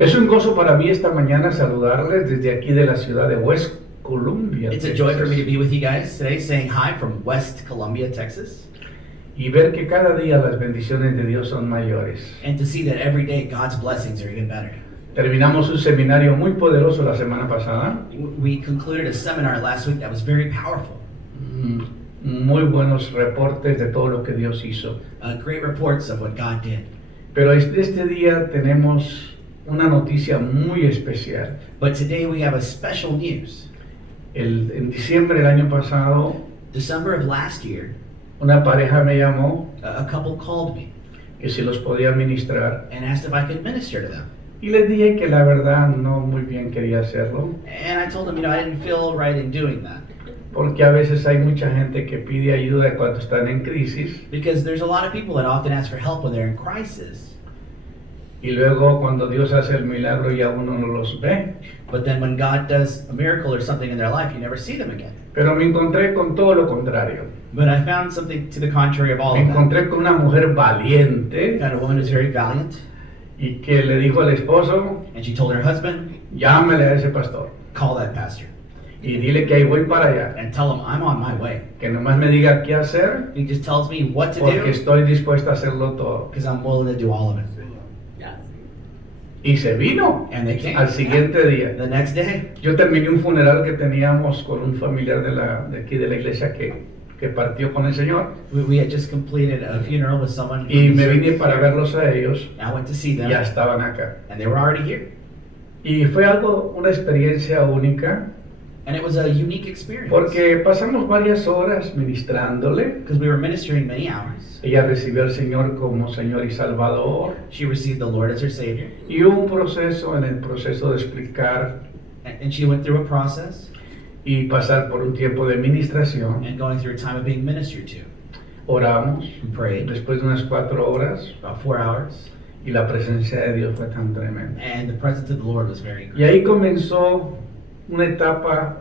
Es un gozo para mí esta mañana saludarles desde aquí de la ciudad de West Columbia, It's a joy for me to Texas, be with you guys today, saying hi from West Columbia, Texas, y ver que cada día las bendiciones de Dios son mayores. and to see that every day God's blessings are even better. Terminamos un seminario muy poderoso la semana pasada, We concluded a seminar last week that was very powerful. muy buenos reportes de todo lo que Dios hizo. Great reports of what God did. Pero este día tenemos una noticia muy especial. But today we have a special news. En diciembre del año pasado, December of last year, una pareja me llamó a couple called me que si los podía ministrar. and asked if I could minister to them. Y les dije que la verdad no muy bien quería hacerlo, And I told them, I didn't feel right in doing that. porque a veces hay mucha gente que pide ayuda cuando están en crisis, Because there's a lot of people that often ask for help when they're in crisis. y luego cuando Dios hace el milagro ya uno no los ve. But then when God does a miracle or something in their life, you never see them again. Pero me encontré con todo lo contrario. But I found something to the contrary of all Me of that. encontré con una mujer valiente Found a woman who's very valiant, y que le dijo al esposo, and she told her husband, llámale a ese pastor call that pastor y dile que ahí voy para allá, and tell him I'm on my way. que nomás me diga qué hacer, He just tells me what to porque do estoy dispuesta a hacerlo todo. because I'm willing to do all of it. Y se vino And they came. al siguiente día. The next day, Yo terminé un funeral que teníamos con un familiar de aquí de la iglesia que partió con el Señor, we had just completed a funeral with someone. y from the me vine church. para verlos a ellos, I went to see y them, ya estaban acá. and they were already here. Y fue una experiencia única, And it was a unique experience porque pasamos varias horas ministrándole. because we were ministering many hours. Ella recibió al Señor como Señor y Salvador, She received the Lord as her Savior, y hubo un proceso en el proceso de explicar and she went through a process y pasar por un tiempo de ministración. and going through a time of being ministered to. Oramos We prayed después de unas 4 horas, about 4 hours, y la presencia de Dios fue tan tremenda. and the presence of the Lord was very Y great. ahí comenzó una etapa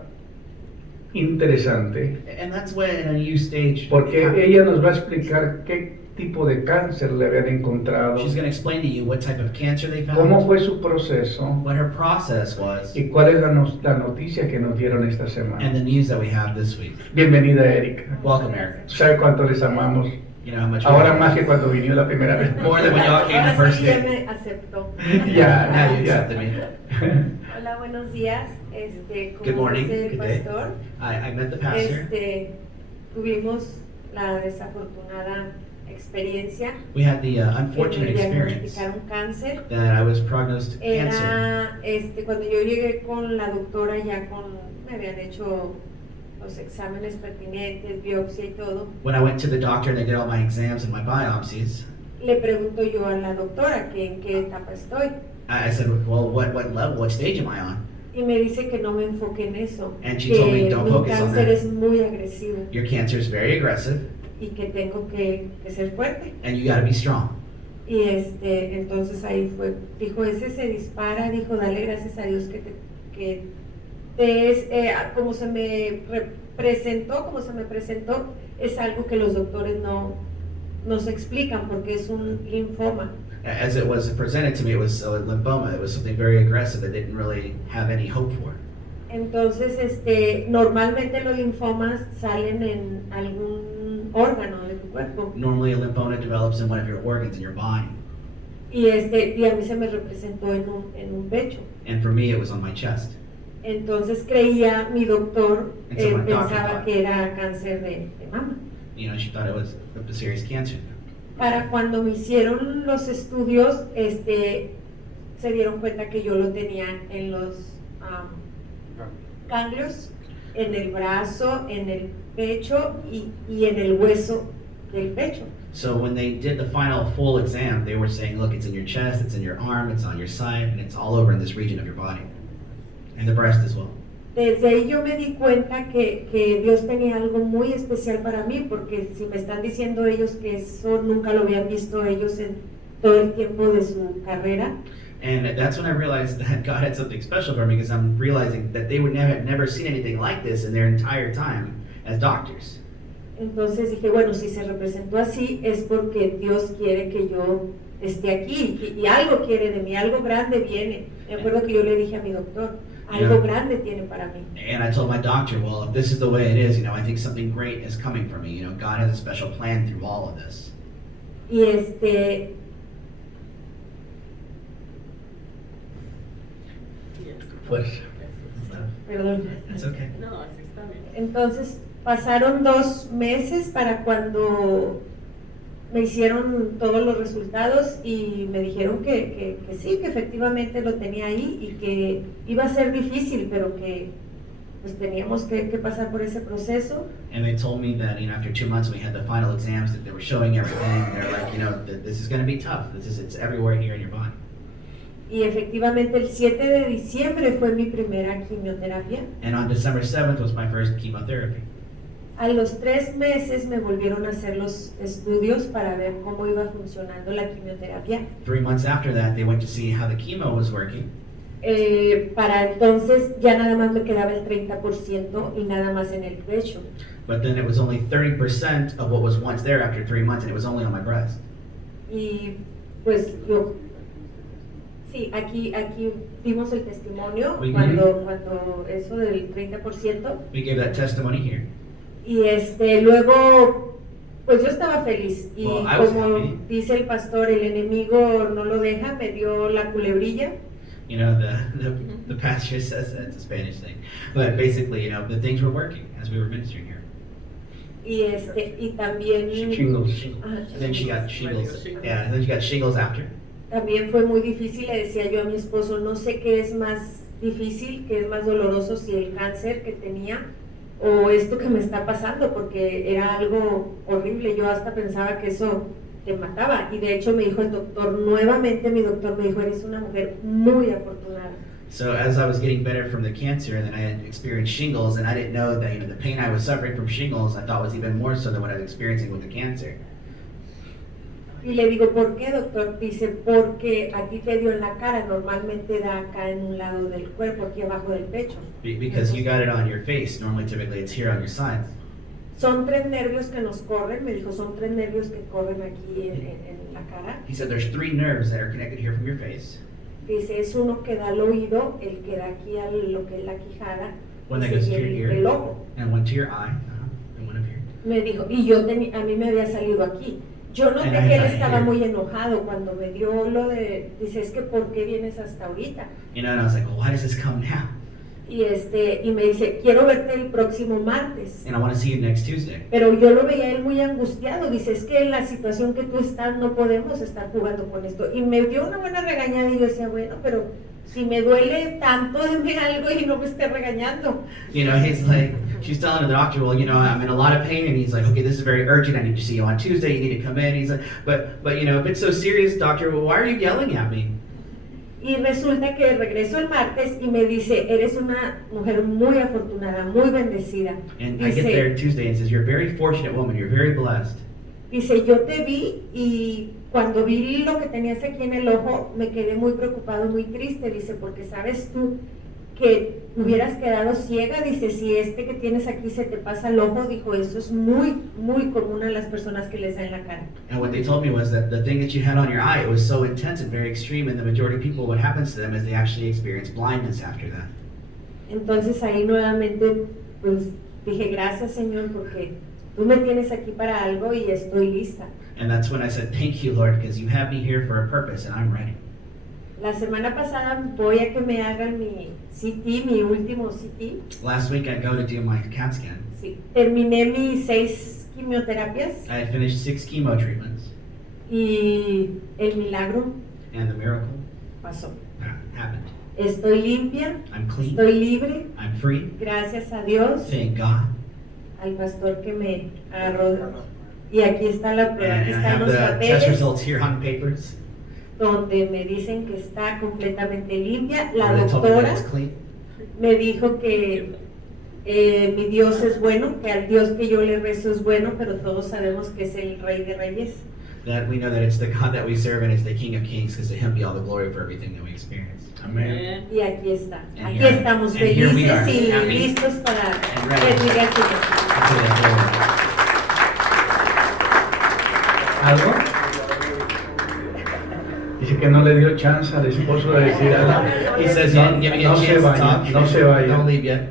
interesante, And that's when a new stage porque happened. ella nos va a explicar qué tipo de cáncer le habían encontrado, She's going to explain to you what type of cancer they cómo found, fue su proceso what her process was, y cuál es la noticia que nos dieron esta and semana. the news that we have this week. Bienvenida, Erika. Welcome, Erica. ¿Sabe cuánto les amamos? You know how much we Ahora love más you. que cuando vino la primera vez. More than when y'all came the Ahora first sí ya day. me aceptó. Ya, Now you ya. accepted me. Hola, buenos días. Good Como morning, dice el good day. pastor, I met the pastor. tuvimos la desafortunada experiencia We had the que me unfortunate experience diagnosticaron cáncer. that I was prognosed cancer. Era, cuando yo llegué con la doctora me habían hecho los exámenes pertinentes, biopsia y todo. When I went to the doctor and they did all my exams and my biopsies, Le pregunto yo a la doctora que en qué etapa estoy I said, well, what level, what stage am I on? y me dice que no me enfoque en eso, And she told me, que "Don't mi focus on cáncer that. es muy agresivo Your cancer is very aggressive y que tengo que ser fuerte. and you gotta be strong. Y entonces ahí dijo, ese se dispara, dijo, dale gracias a Dios que te es, como se me presentó, es algo que los doctores no nos explican porque es un linfoma. As it was presented to me, it was a lymphoma. It was something very aggressive that didn't really have any hope for. Entonces, normalmente los linfomas salen en algún órgano de tu cuerpo Normally, a lymphoma develops in one of your organs in your body. y a mí se me representó en un pecho. And for me, it was on my chest. Entonces creía, mi doctor And so my doctor pensaba thought- que era cáncer de mama. You know, she thought it was a serious cancer. Para cuando me hicieron los estudios, se dieron cuenta que yo lo tenía en los ganglios, en el brazo, en el pecho y en el hueso del pecho. So when they did the final full exam, they were saying, look, it's in your chest, it's in your arm, it's on your side, and it's all over in this region of your body. And the breast as well. Desde ahí yo me di cuenta que Dios tenía algo muy especial para mí, porque si me están diciendo ellos que eso nunca lo habían visto ellos en todo el tiempo de su carrera, And that's when I realized that God had something special for me, because I'm realizing that they would have never seen anything like this in their entire time as doctors. entonces dije, bueno, si se representó así es porque Dios quiere que yo esté aquí y algo quiere de mí, algo grande viene. Me acuerdo que yo le dije a mi doctor, algo grande tiene para mí. And I told my doctor, well, if this is the way it is, I think something great is coming for me. God has a special plan through all of this. Y Fuerza. perdón. That's okay. No, así está bien. Entonces pasaron 2 meses para cuando me hicieron todos los resultados y me dijeron que sí, que efectivamente lo tenía ahí y que iba a ser difícil, pero que pues teníamos que pasar por ese proceso. And they told me that, after 2 months, we had the final exams, that they were showing everything. They're like, that this is going to be tough. It's everywhere here in your body. Y efectivamente el 7 de diciembre fue mi primera quimioterapia. And on December 7th was my first chemotherapy. A los 3 meses me volvieron a hacer los estudios para ver cómo iba funcionando la quimioterapia. 3 months after that, they went to see how the chemo was working. Para entonces ya nada más me quedaba el 30% y nada más en el pecho. But then it was only 30% of what was once there after 3 months, and it was only on my breast. Y pues yo, sí, aquí dimos el testimonio Muy cuando eso del 30%. We gave that testimony here. Y luego, pues yo estaba feliz y Well, I was como happy. dice el pastor, el enemigo no lo deja, me dio la culebrilla. The pastor says that's a Spanish thing, but basically, the things were working as we were ministering here. Y también Shingles. Ajá, And then she got shingles. Shingles. Yeah, and then she got shingles after. también fue muy difícil, le decía yo a mi esposo, no sé qué es más difícil, qué es más doloroso, si el cáncer que tenía o esto que me está pasando, porque era algo horrible, yo hasta pensaba que eso te mataba, y de hecho me dijo el doctor, nuevamente mi doctor me dijo, eres una mujer muy afortunada. So as I was getting better from the cancer, and then I had experienced shingles, and I didn't know that the pain I was suffering from shingles, I thought was even more so than what I was experiencing with the cancer. Y le digo, ¿por qué, doctor? Dice, porque a ti te dio en la cara, normalmente da acá en un lado del cuerpo, aquí abajo del pecho. Because you got it on your face. Normally, typically, it's here on your sides. Son 3 nervios que nos corren, me dijo, son 3 nervios que corren aquí en la cara. He said there's 3 nerves that are connected here from your face. Dice, es uno que da al oído, el que da aquí a lo que es la quijada, One that dice, goes y to your el ear, ojo. and one to your eye, and one up here. Me dijo, y a mí me había salido aquí. Yo noté And que él I estaba hear- muy enojado cuando me dio lo de, dice, es que ¿por qué vienes hasta ahorita? And I was like, well, why does this come now? Y me dice, quiero verte el próximo martes. And I want to see you next Tuesday. Pero yo lo veía él muy angustiado, dice, es que en la situación que tú estás no podemos estar jugando con esto. Y me dio una buena regañada y yo decía, bueno, pero si me duele tanto, deme algo y no me esté regañando. He's like, she's telling the doctor, well, I'm in a lot of pain, and he's like, okay, this is very urgent. I need to see you on Tuesday. You need to come in. He's like, but if it's so serious, doctor, well, why are you yelling at me? Y resulta que regreso el martes y me dice, eres una mujer muy afortunada, muy bendecida. And I get there Tuesday and says, you're a very fortunate woman. You're very blessed. Dice, yo te vi y cuando vi lo que tenías aquí en el ojo, me quedé muy preocupado, muy triste. Dice, porque sabes tú que hubieras quedado ciega. Dice, si que tienes aquí se te pasa el ojo, dijo, eso es muy, muy común a las personas que les da en la cara. And what they told me was that the thing that you had on your eye, it was so intense and very extreme, and the majority of people, what happens to them is they actually experience blindness after that. Entonces ahí nuevamente, pues dije, gracias Señor, porque tú me tienes aquí para algo y estoy lista. And that's when I said, thank you, Lord, because you have me here for a purpose, and I'm ready. La semana pasada voy a que me hagan mi CT, mi último CT. Last week, I go to do my CAT scan. Sí. Terminé mis 6 quimioterapias I had finished 6 chemo treatments, y el milagro and the miracle pasó. happened. Estoy limpia, I'm clean. estoy libre, I'm free. gracias a Dios, Thank God. al pastor que me agarró. Y aquí está la prueba, aquí And I están have los the test papeles results here on papers. donde me dicen que está completamente limpia. La where they told me that doctora it's clean. me dijo que mi Dios es bueno, que al Dios que yo le rezo es bueno, pero todos sabemos que es el Rey de Reyes. That we know that it's the God that we serve and it's the King of Kings, because to Him be all the glory for everything that we experience. Amén. Y aquí está. And Aquí here- estamos and here we are, felices y happy listos para and ready. servir al Señor. To the glory. ¿Algo? no le dio chance al esposo de decir algo. He says you didn't give me a No chance se to vaya, talk. no se vaya. Don't leave yet.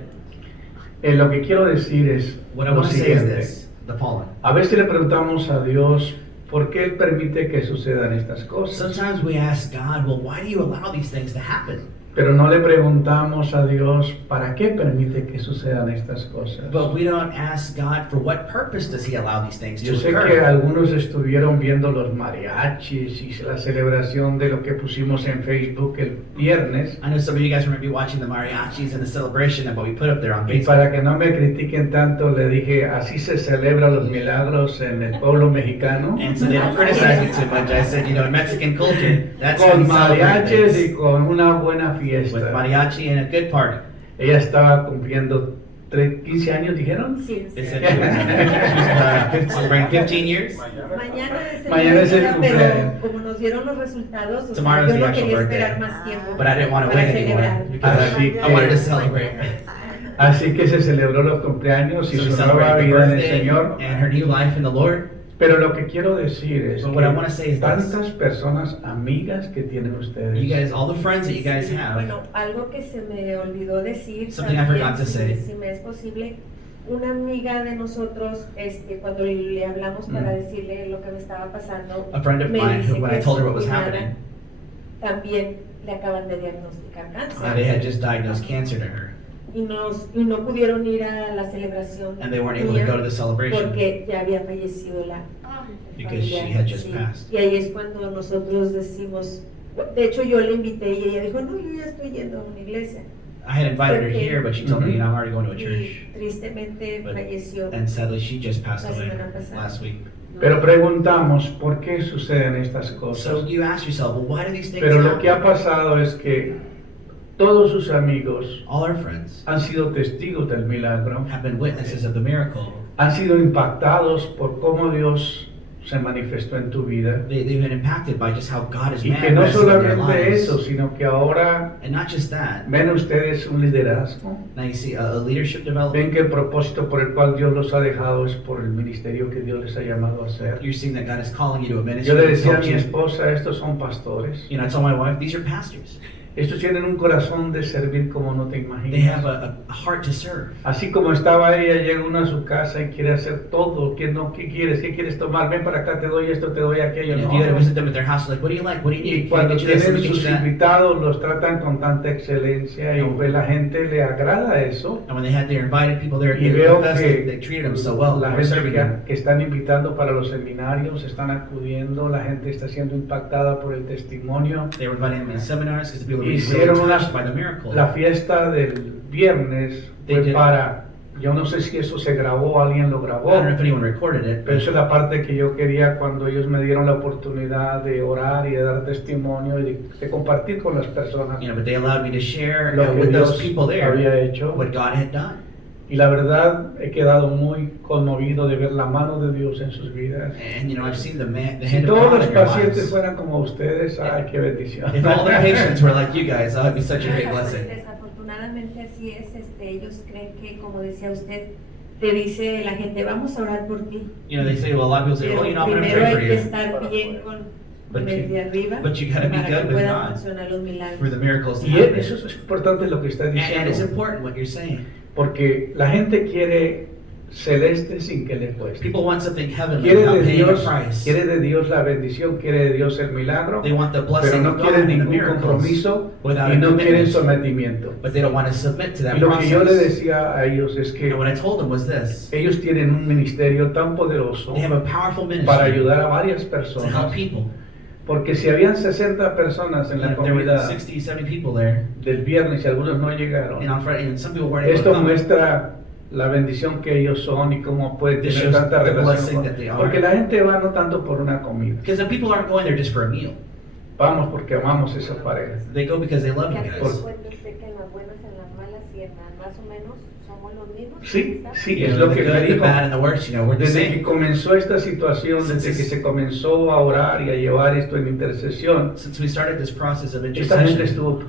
Lo que quiero decir es What I lo want to say is siguiente. this: the following. A veces le preguntamos a Dios por qué Él permite que sucedan estas cosas, Sometimes we ask God, well, why do you allow these things to happen? pero no le preguntamos a Dios para qué permite que sucedan estas cosas. But we don't ask God for what purpose does He allow these things Yo to sé que occur. algunos estuvieron viendo los mariachis y la celebración de lo que pusimos en Facebook el viernes. I know some of you guys are maybe watching the mariachis and the celebration of what we put up there on Y Facebook. para que no me critiquen tanto, le dije, así se celebran los milagros en el pueblo mexicano, And so they don't criticize me too much. I said, you know, in Mexican culture, that's how we con celebrate mariachis things. y con una buena With fiesta. mariachi and a good party. Ella estaba cumpliendo 15 años, dijeron. Sí, They sí. said she was celebrating 15 years. Mañana es el Mañana es el día, cumpleaños. pero como nos dieron los resultados, o sea, Tomorrow's yo the no actual quería birthday. esperar más tiempo But I didn't want to para wait anymore celebrar. because Así I wanted to que- celebrate. Así que se celebró los cumpleaños y So we su nueva celebrated the vida en el birthday Señor. and her new life in the Lord. Pero lo que quiero decir es But what I wanna que say is tantas personas amigas que tienen ustedes. You guys, all the friends that you guys have, Bueno, algo que se me olvidó decir, Something I también, forgot to say. si me es posible, una amiga de nosotros, cuando le hablamos para decirle lo que me estaba pasando, a friend of me mine, dice who, when I que told her su what was cuñada happening, también le acaban de diagnosticar cáncer. they had just diagnosed cancer to her, y no pudieron ir a la celebración and they weren't able to mía go to the celebration porque ya había fallecido la because she familiar, had just sí. passed. Y ahí es cuando nosotros decimos, de hecho yo le invité y ella dijo, no, yo ya estoy yendo a una iglesia. I had invited her Porque- here, but she told me, you know, I'm already going to a Y church. tristemente But- falleció. And sadly, she just passed La away semana pasada. last week. Pero preguntamos por qué suceden estas So cosas. you ask yourself, well, why do these things Pero lo que ha happen? pasado es que todos sus amigos All our friends han sido testigos del milagro, have been witnesses of the miracle. han sido impactados por cómo Dios se manifestó en tu vida. They've been impacted by just how God is Y que no manifested in their solamente lives. eso, sino que ahora And not just that. ven ustedes un liderazgo. Now you see a leadership Ven development. que el propósito por el cual Dios los ha dejado es por el ministerio que Dios les ha llamado a hacer. You're seeing that God is calling you to a ministry. Yo le He's decía a called mi you. esposa, estos son pastores. You know, I told my wife, these are pastors. Estos tienen un corazón de servir como no te They imaginas. have a heart to serve. Así como estaba ella, llega uno a su casa y quiere hacer todo. ¿Qué quieres? ¿Qué quieres tomar? Ven para acá, te doy esto, te doy aquello. And if No. you go to visit them at their house, like, what do you like? What do you Y need? Can I cuando get you this? Let me tienen get you sus that. invitados, los tratan con tanta excelencia y pues la gente le agrada eso. And when they had their invited people there at Y the veo fest, que they treated them so well. la They were gente serving them. que están invitando para los seminarios están acudiendo, la gente está siendo impactada por el testimonio. They were inviting them to seminars because the people were Hicieron really una- touched by the miracle. La fiesta del viernes They fue did. para, yo no sé si eso se grabó, alguien lo I grabó, don't know if anyone recorded it, pero but esa es la parte que yo quería cuando ellos me dieron la oportunidad de orar y de dar testimonio y de compartir con las personas you know, but they allowed me to share lo que with those Dios people there había hecho. what God had done. Y la verdad he quedado muy conmovido de ver la mano de Dios en sus vidas. And you know, I've seen the Si hand of todos God los in your pacientes lives. fueran como ustedes, ay, qué bendición. If all the patients were like you guys, that would be such a great blessing. Desafortunadamente así es, ellos creen que, como decía usted, te dice la gente, vamos a orar por ti. You know, they say, well, a lot of people say, Pero well, you know, I'm going to primero pray for hay que you. estar bien con But el you- de arriba but you gotta be para good que with puedan God funcionar los milagros. for the miracles to Y happen. eso es importante lo que está And it's diciendo, important what you're saying. porque la gente quiere celeste sin que le cueste. People want something heavenly Quiere without de paying a Dios, price. quiere de Dios la bendición, quiere de Dios el milagro, They want the pero blessing no of God quieren and the ningún miracles compromiso without y a no quieren commitment. sometimiento. But they don't want to submit to that Y lo que yo le process. decía a ellos es que And what I told them was this. ellos tienen un ministerio tan poderoso They have a powerful para ministry ayudar a varias to help personas, people. porque si habían 60 personas en la There were comida 60, 70 people there. del viernes y algunos no llegaron, And on Friday, and some people weren't able to esto come. muestra la bendición que ellos son y cómo puede This tener shows tanta the relación. blessing that they are. Porque la gente va no tanto por una comida, Because the people aren't going there just for a meal. vamos porque amamos esa pareja. They go because they love you Casi guys. cuenta usted que en las buenas, en las malas y en las más o menos somos los mismos. Sí, sí, You es know, lo the que me good, the dijo. bad, and the worst, you know, we're the Desde que same. comenzó esta situación, desde que se comenzó a orar y a llevar esto en intercesión, Since we started this process of esta gente intercession, estuvo,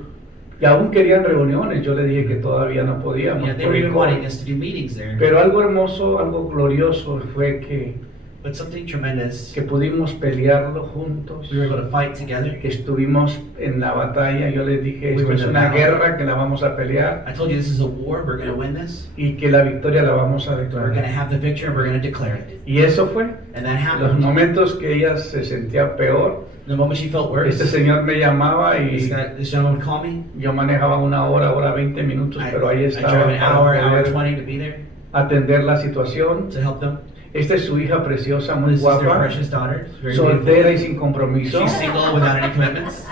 y aún querían reuniones, yo le dije que todavía no podíamos. you know, they were por el even COVID. wanting us to do meetings there. Pero algo hermoso, algo glorioso fue que But something tremendous. que pudimos pelearlo juntos, We were able to fight together. que estuvimos en la batalla. Yo les dije, We esto were es in the una battle. guerra que la vamos a pelear I told you this is a war. We're going to win this. y que la victoria la vamos a We're going to declarar. have the victory and we're going to declare it. Y eso fue. And that Los happened. momentos que ella se sentía peor, The moment she felt worse, este señor me llamaba this y gentleman would call me. yo manejaba una hora 20 minutos, I pero ahí drive estaba an hour, para hour poder 20 to be there atender la situación. to help them. Esta es su hija preciosa, muy This is their guapa, precious daughter. Very soltera beautiful. y sin compromiso. She's single without any commitments.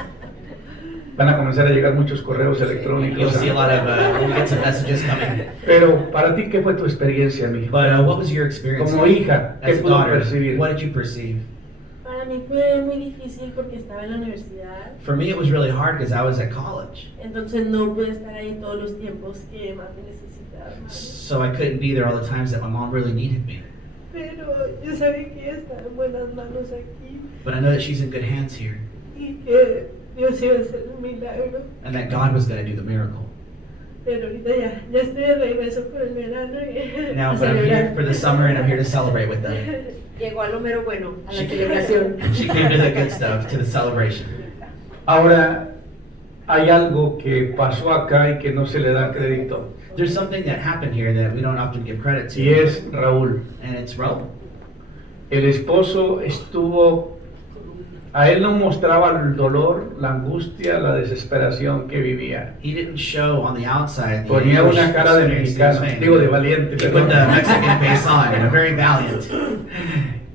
Van a comenzar a llegar muchos correos You'll electrónicos. see a lot of, we'll get some messages coming. Pero para ti, ¿qué fue tu experiencia, mi hijo? But what was your experience Como hija, ¿qué as a pudo daughter? percibir? What did you perceive? Para mí fue muy difícil porque estaba en la universidad, For me, it was really hard because I was at college. entonces no pude estar ahí todos los tiempos que más me necesitaba. So I couldn't be there all the times that my mom really needed me. Pero yo sabía que ella estaba en buenas manos aquí But I know that she's in good hands here y que Dios iba a hacer un milagro. and that God was going to do the miracle. Pero ahorita ya estoy de regreso por el verano y Now, a but I'm here celebrar. for the summer and I'm here to celebrate with them. Llegó a lo mero bueno, a la She celebración. she came to the good stuff, to the celebration. Ahora, hay algo que pasó acá y que no se le da crédito. There's something that happened here that we don't often give credit Y to, es Raúl. and it's Raul. El esposo estuvo, a él no mostraba el dolor, la angustia, la desesperación que vivía. He didn't show on the outside the Ponía anguish una cara de experienced in his mexicano, face. digo de valiente, He put perdón. the Mexican face on, and a very valiant.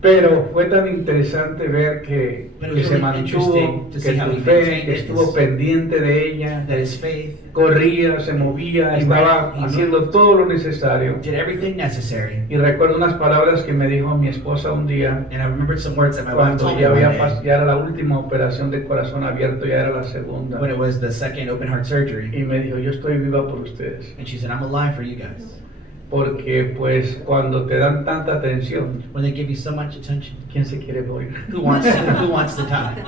Pero fue tan interesante ver que But it was se really mantuvo, interesting to que see how tu he fe, maintained que it. estuvo pendiente de ella, That his faith corría, se movía, He estaba ran, he haciendo todo lo necesario. did everything necessary. Y recuerdo unas palabras que me dijo mi esposa un día, And I remembered some words that my wife cuando told me ya, one había day, ya era la última operación de corazón abierto, ya era la segunda. when it was the second open heart surgery. Y me dijo, yo estoy viva por ustedes. And she said, I'm alive for you guys. Porque pues cuando te dan tanta atención, When they give you so much attention, ¿quién se quiere morir? who wants to die?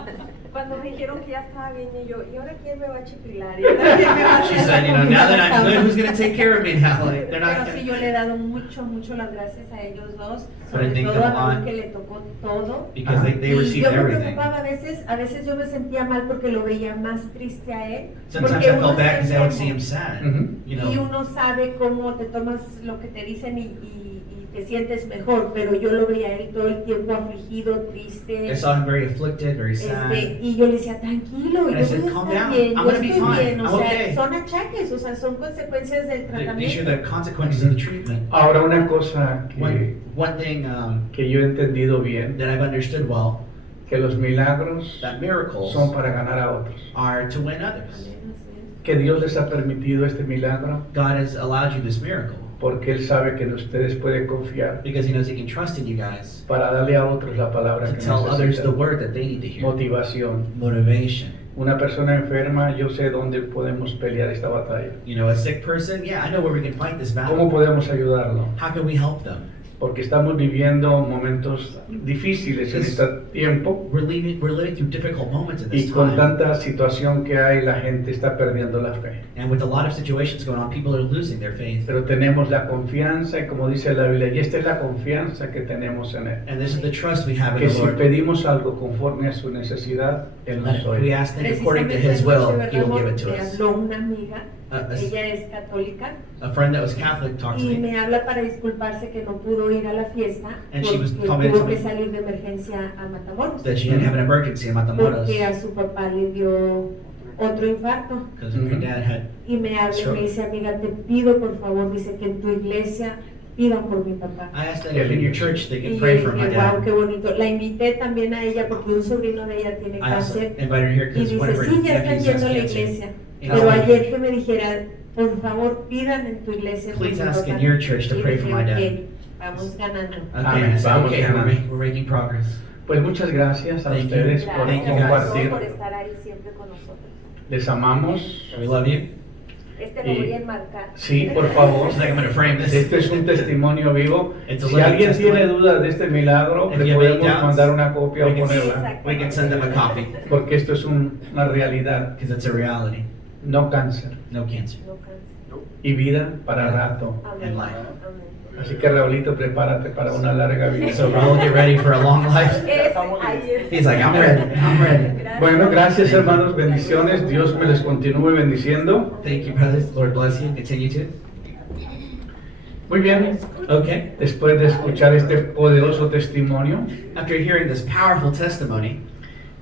Cuando me dijeron que ya estaba bien y yo, ¿y ahora quién me va a chipilar? ¿Y ahora quién me va a She hacer said, la you know, now that I'm comida? good, who's going to take care of me now? Like, they're not Pero sí, yo le he dado mucho las gracias a ellos dos, But I sobre think todo a a Raúl lot. que le tocó todo. because they Y received yo me everything. preocupaba a veces yo me sentía mal porque lo veía más triste a él. Sometimes porque I uno felt bad está because I would see him enfermo. sad. Ujú. You Y know, uno sabe cómo te tomas lo que te dicen y te sientes mejor, pero yo lo veía a él todo el tiempo afligido, triste. I saw him very afflicted, very sad. Y yo le decía, tranquilo, And I yo said, voy a "Calm estar down. bien, I'm yo gonna be estoy fine. bien, o I'm sea, okay." son achaques, o sea, son consecuencias del These are tratamiento. the consequences of the treatment. Ahora una cosa One thing que yo he entendido bien, that I've understood well, que los milagros that miracles son para ganar a otros. are to win others. Amén, así es. Que Dios les ha permitido este milagro God has allowed you this miracle porque Él sabe que en ustedes puede confiar because He knows He can trust in you guys para darle a otros la palabra to que tell others the necesitan. word that they need to hear. Motivación. Motivation. Una persona enferma, yo sé dónde podemos pelear esta batalla. You know, a sick person, yeah, I know where we can fight this ¿Cómo battle. podemos ayudarlo? How can we help them? Porque estamos viviendo momentos difíciles en este tiempo We're living through difficult moments at y this con time. tanta situación que hay, la gente está perdiendo la fe. And with a lot of situations going on, people are losing their faith. Pero tenemos la confianza y como dice la Biblia, y esta es la confianza que tenemos en Él. And this is the trust we have Que in the si Lord. pedimos algo conforme a su necesidad, Él That nos if we oye. ask Him according to Precisamente His will, anoche, He will ¿verdad, give amor? it to Me us. habló una amiga, A ella es católica, friend that was Catholic talked to y me, me habla para disculparse que no pudo ir a la fiesta And she was porque coming tuvo to que me. salir de emergencia a Matamoros that she had to have an emergency in Matamoros porque a su papá le dio otro infarto. because her dad had. Y me habla y Sure. me dice, amiga, te pido por favor, dice que en tu iglesia pidan por mi papá. I asked that if in your church they Y can yo pray for my dije, wow, dad. qué bonito. La invité también a ella porque un sobrino de ella tiene I also cáncer. invited her here Y because dice, whenever sí, ya están nephews has yendo a la cancer. iglesia. Y Pero no, ayer que me dijera, por favor, pidan en tu iglesia. por Please mi ask papá. in your church to Y pray dije, for my dad. "Ok, vamos ganando. Okay, Amén. I said, Vamos okay, ganando. we're making progress. Pues muchas gracias a Thank you. ustedes por Thank you, Gracias a compartir. todos por estar ahí siempre con nosotros. Les amamos. And we love you. Este lo voy a enmarcar. Sí, por favor. Looks like I'm going to frame this. Este es un testimonio vivo. It's a Si living alguien testimony. tiene dudas de este milagro, If le you have any podemos doubts, mandar una copia o we can- ponerla. We can send them a copy Porque esto es una realidad. because it's a reality. No cáncer. No cancer. No canses. y vida para rato. Amén. And life. Amén. Así que Raulito, prepárate para una larga vida. So Raul, get ready for a long life. Ayer. He's like, I'm ready. I'm ready. Bueno, gracias hermanos, bendiciones. Dios me les continúe bendiciendo. Thank you, brothers. Lord bless you. Continue to. Muy bien, Okay. después de escuchar este poderoso testimonio After hearing this powerful testimony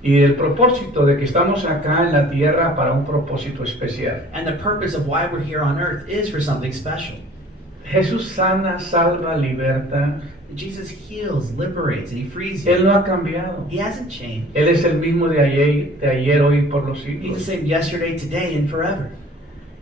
y el propósito de que estamos acá en la tierra para un propósito especial. and the purpose of why we're here on earth is for something special. Jesús sana, salva, liberta. Jesus heals, liberates, and he frees Él you. no ha cambiado. He hasn't changed. Él es el mismo de ayer, hoy y por los He's the siglos. same yesterday, today, and forever.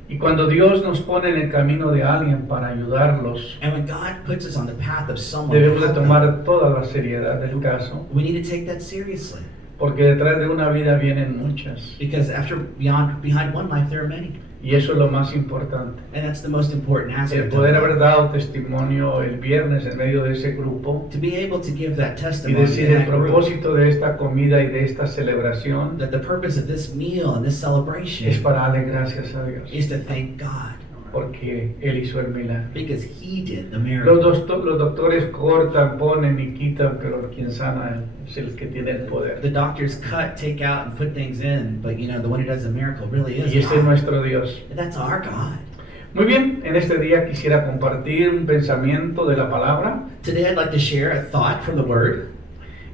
Y cuando Dios nos pone en el camino de alguien para ayudarlos, And when God puts us on the path of someone, debemos de help them, tomar toda la seriedad del caso, we need to take that seriously. porque detrás de una vida vienen muchas. Because behind one life, there are many. Y eso es lo más importante. And that's the most important El aspect of poder it. haber dado testimonio el viernes en medio de ese grupo To be able to give that y testimony decir in el that group, propósito de esta comida y de esta celebración that the purpose of this meal and this celebration es para darle gracias a Dios, is to thank God porque Él hizo el milagro. because He did the miracle. Los doctores cortan, ponen y quitan, pero quien sana es el que tiene el poder. The doctors cut, take out, and put things in, but the one who does the miracle really is Y ese es God. nuestro Dios. That's our God. Muy bien, en este día quisiera compartir un pensamiento de la palabra. Today I'd like to share a thought from the Word.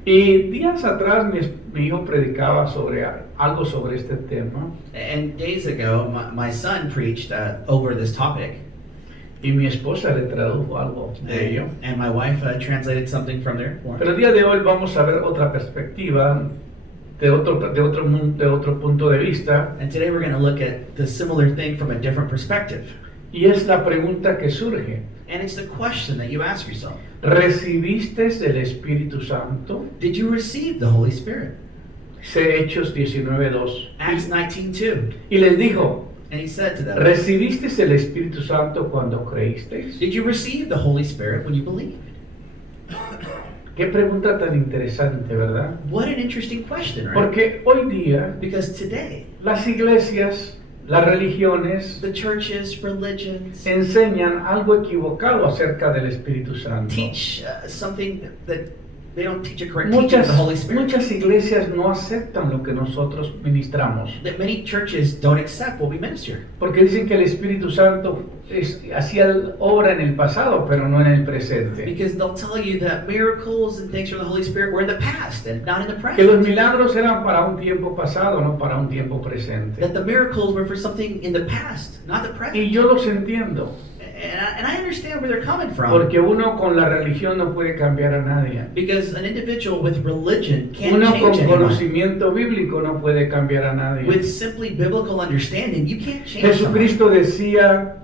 Y días atrás mi hijo predicaba sobre algo sobre este tema And days ago, my son preached over this topic, y mi esposa le tradujo algo de ello. and my wife translated something from there. for me. Pero el día de hoy vamos a ver otra perspectiva de otro punto de vista, And today we're going to look at the similar thing from a different perspective. y es la pregunta que surge. And it's the question that you ask yourself. ¿Recibiste el Espíritu Santo? Did you receive the Holy Spirit? Hechos 19:2. Acts 19:2. Y les dijo, And he said to them, ¿recibiste el Espíritu Santo cuando creísteis? did you receive the Holy Spirit when you believed? Qué pregunta tan interesante, ¿verdad? What an interesting question, right? Porque hoy día Because today, las iglesias, las religiones the churches, religions, enseñan algo equivocado acerca del Espíritu Santo. teach something that they don't teach a correct teaching of the Holy Spirit. Muchas iglesias no aceptan lo que nosotros ministramos, That many churches don't accept what we minister. porque dicen que el Espíritu Santo hacía obra en el pasado, pero no en el presente. Because they'll tell you that miracles and things from the Holy Spirit were in the past and not in the Que los present. milagros eran para un tiempo pasado, no para un tiempo presente. That the miracles were for something in the past, not the Y present. yo los entiendo, And I understand where they're coming from. porque uno con la religión no puede cambiar a nadie. Because an individual with religion can't Uno change con anyone. conocimiento bíblico no puede cambiar a nadie. With simply biblical understanding, you can't change someone. Jesucristo decía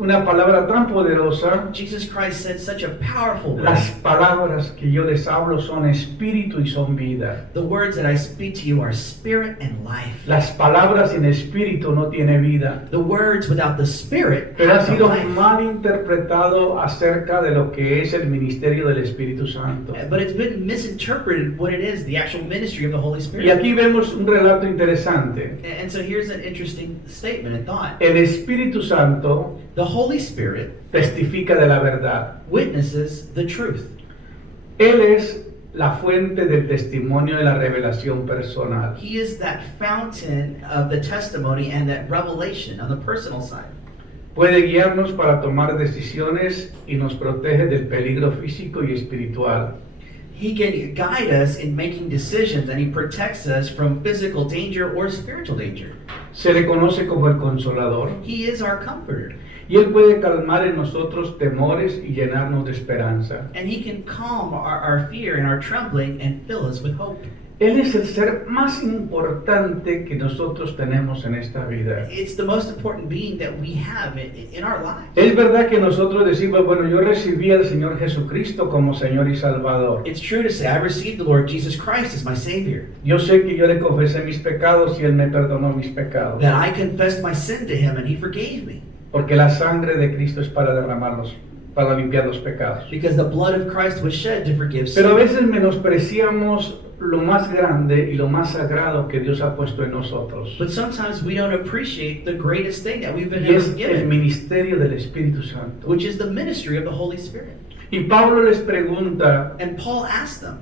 una palabra tan poderosa: Jesus Christ said such a powerful word. las palabras que yo les hablo son espíritu y son vida. The words that I speak to you are spirit and life. Las palabras sin espíritu no tiene vida. The words without the spirit Pero ha have no sido life. mal interpretado acerca de lo que es el ministerio del Espíritu Santo. But it's been misinterpreted what it is, the actual ministry of the Holy Y Spirit. aquí vemos un relato interesante. And so here's an interesting statement and thought. El Espíritu Santo The Holy Spirit testifica de la verdad. witnesses the truth. Él es la fuente del testimonio de la revelación personal. He is that fountain of the testimony and that revelation on the personal side. Puede guiarnos para tomar decisiones y nos protege del peligro físico y espiritual. He can guide us in making decisions and he protects us from physical danger or spiritual danger. Se le conoce como el Consolador, He is our comforter. y Él puede calmar en nosotros temores y llenarnos de esperanza. And he can calm our fear and our trembling and fill us with hope. Él es el ser más importante que nosotros tenemos en esta vida. It's the most important being that we have in our lives. Es verdad que nosotros decimos, bueno, yo recibí al Señor Jesucristo como Señor y Salvador. It's true to say, I received the Lord Jesus Christ as my Savior. Yo sé que yo le confesé mis pecados y Él me perdonó mis pecados. That I confessed my sin to him and he forgave me. Porque la sangre de Cristo es para derramarlos para limpiar los pecados. Because the blood of Christ was shed to forgive Pero a sin. veces menospreciamos lo más grande y lo más sagrado que Dios ha puesto en nosotros. But sometimes we don't appreciate the greatest thing that we've been Y es ever el given, ministerio del Espíritu Santo. which is the ministry of the Holy Spirit. Y Pablo les pregunta And Paul asked them,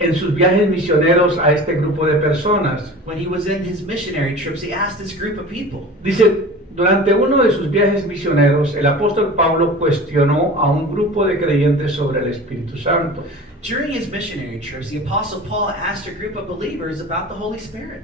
en sus viajes misioneros a este grupo de personas. when he was in his missionary trips, he asked this group of people. Dice, durante uno de sus viajes misioneros, el apóstol Pablo cuestionó a un grupo de creyentes sobre el Espíritu Santo. During his missionary trips, the Apostle Paul asked a group of believers about the Holy Spirit.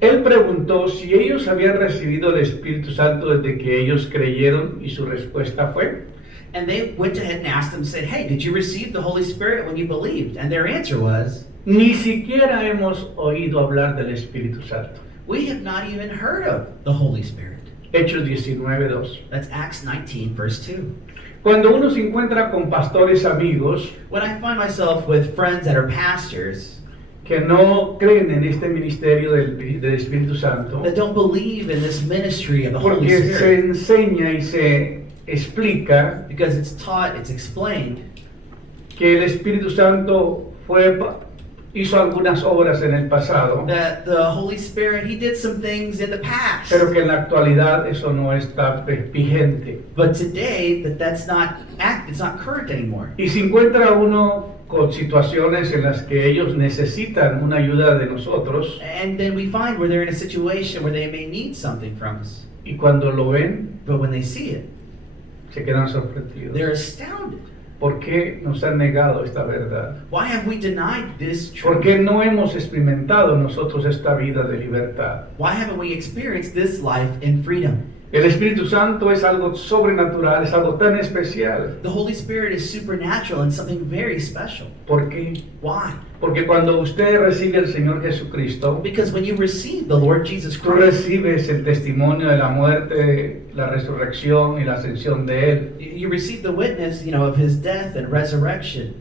Él preguntó si ellos habían recibido el Espíritu Santo desde que ellos creyeron y su respuesta fue, And they went ahead and asked them, said, hey, did you receive the Holy Spirit when you believed? And their answer was, ni siquiera hemos oído hablar del Espíritu Santo. we have not even heard of the Holy Spirit. Hechos 19:2. That's Acts 19, verse 2. Cuando uno se encuentra con pastores amigos When I find myself with friends that are pastors que no creen en este ministerio del Espíritu Santo, that don't believe in this ministry of the Holy porque se Spirit, enseña y se explica because it's taught, it's explained, que el Espíritu Santo hizo algunas obras en el pasado, that the Holy Spirit, He did some things in the past. pero que en la actualidad eso no está vigente. But today, it's not current anymore. Y se encuentra uno con situaciones en las que ellos necesitan una ayuda de nosotros, And then we find where they're in a situation where they may need something from us. y cuando lo ven, But when they see it, se quedan sorprendidos. they're astounded. ¿Por qué nos han negado esta verdad? Why have we denied this ¿Por truth? qué no hemos experimentado nosotros esta vida de libertad? Why haven't we experienced this life in freedom? El Espíritu Santo es algo sobrenatural, es algo tan especial. The Holy Spirit is supernatural and something very special. ¿Por qué? Why? Porque cuando usted recibe al Señor Jesucristo, Because when you receive the Lord Jesus tú Christ, recibes el testimonio de la muerte, la resurrección y la ascensión de Él. you receive the witness, of His death and resurrection.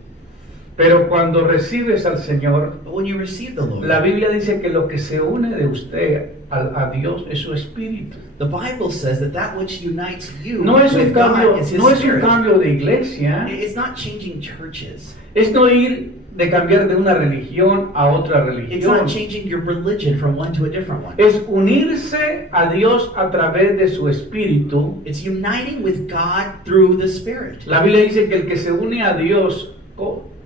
Pero cuando recibes al Señor, But when you receive the Lord, la Biblia dice que lo que se une de usted a Dios es su espíritu. the Bible says that which unites you No es un with God cambio, is His no es un Spirit. cambio de iglesia, It's not changing churches. es no ir de cambiar de una religión a otra It's not religión. changing your religion from one to a different one. Es unirse a Dios a través de su espíritu. It's uniting with God through the Spirit. La Biblia dice que el que se une a Dios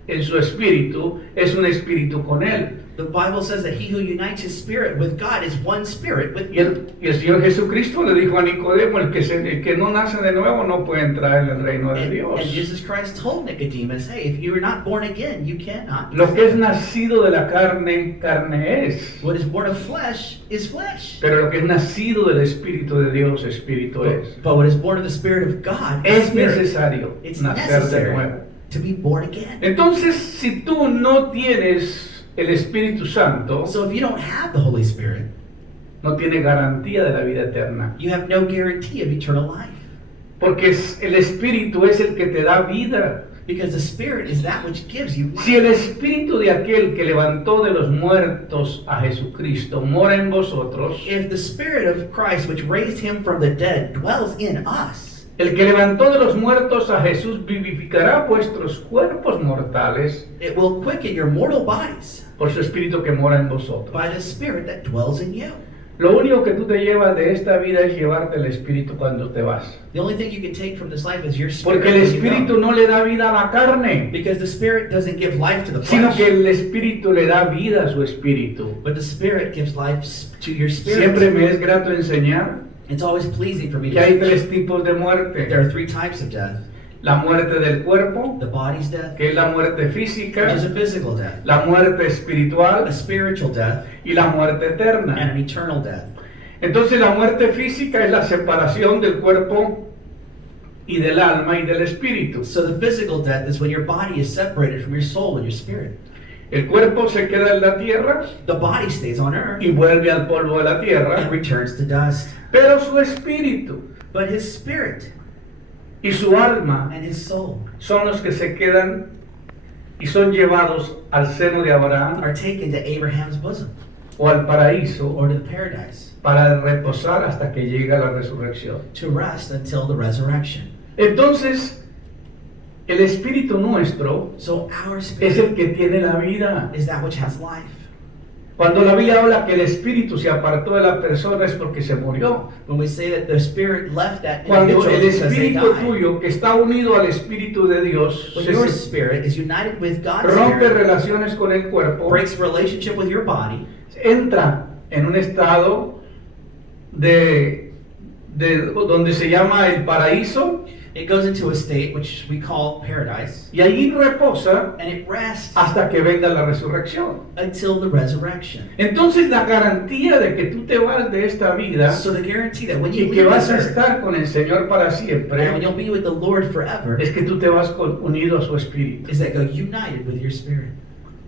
en su espíritu es un espíritu con Él. The Bible says that he who unites his spirit with God is one spirit with Y el Señor Jesucristo le dijo a Nicodemo, el que no nace de nuevo no puede entrar en el reino de and Dios. Jesus Christ told Nicodemus, hey, if you're not born again, you cannot. Lo que es nacido de la carne, carne es. What is born of flesh is flesh. Pero lo que es nacido del Espíritu de Dios, Espíritu es. But what is born of the Spirit of God is Es spirit. necesario It's nacer de necessary nuevo. to be born again. Entonces, si tú no tienes el Espíritu Santo, So if you don't have the Holy Spirit, no tienes garantía de la vida eterna. you have no guarantee of eternal life. Porque el Espíritu es el que te da vida. Because the Spirit is that which gives you Si el life. Espíritu de aquel que levantó de los muertos a Jesucristo mora en vosotros, If the Spirit of Christ, which raised him from the dead, dwells in us, el que levantó de los muertos a Jesús vivificará vuestros cuerpos mortales it will quicken your mortal bodies por su Espíritu que mora en vosotros. by the Spirit that dwells in you. Lo único que tú te llevas de esta vida es llevarte el Espíritu cuando te vas. The only thing you can take from this life is your spirit. Porque el when you go. Espíritu no le da vida a la carne, Because the Spirit doesn't give life to the sino flesh, que el Espíritu le da vida a su Espíritu. but the Spirit gives life to your spirit. Siempre me es grato enseñar It's always pleasing for me que hay to tres tipos de muerte. there are three types of death. La muerte del cuerpo, The body's death, que es la muerte which física, is a physical death, la muerte espiritual a spiritual death, y la muerte and eterna. an eternal death. Entonces la muerte física es la separación del cuerpo y del alma y del espíritu. So the physical death is when your body is separated from your soul and your spirit. El cuerpo se queda en la tierra The body stays on earth y vuelve al polvo de la and tierra, returns to dust. pero su espíritu But his spirit y su alma and his soul son los que se quedan y son llevados al seno de Abraham are taken to Abraham's bosom o al paraíso or to the paradise para reposar hasta que llega la resurrección. to rest until the resurrection. Entonces, el espíritu nuestro So our es spirit el que tiene la vida. is that which has life. Cuando la Biblia habla que el espíritu se apartó de la persona es porque se murió. When we say that the spirit left that Cuando individual el it's because they espíritu died. tuyo, que está unido al espíritu de Dios, When your spirit is united with God's rompe spirit, relaciones con el cuerpo, breaks relationship with your body, entra en un estado de donde se llama el paraíso, it goes into a state which we call paradise, y allí reposa and it rests hasta que venga la resurrección. until the resurrection. Entonces la garantía de que tú te vas de esta vida So the guarantee that when y you que leave vas this a earth, estar con el Señor para and when siempre you'll be with the Lord forever, es que tú te vas unido a su espíritu. is that go united with your spirit.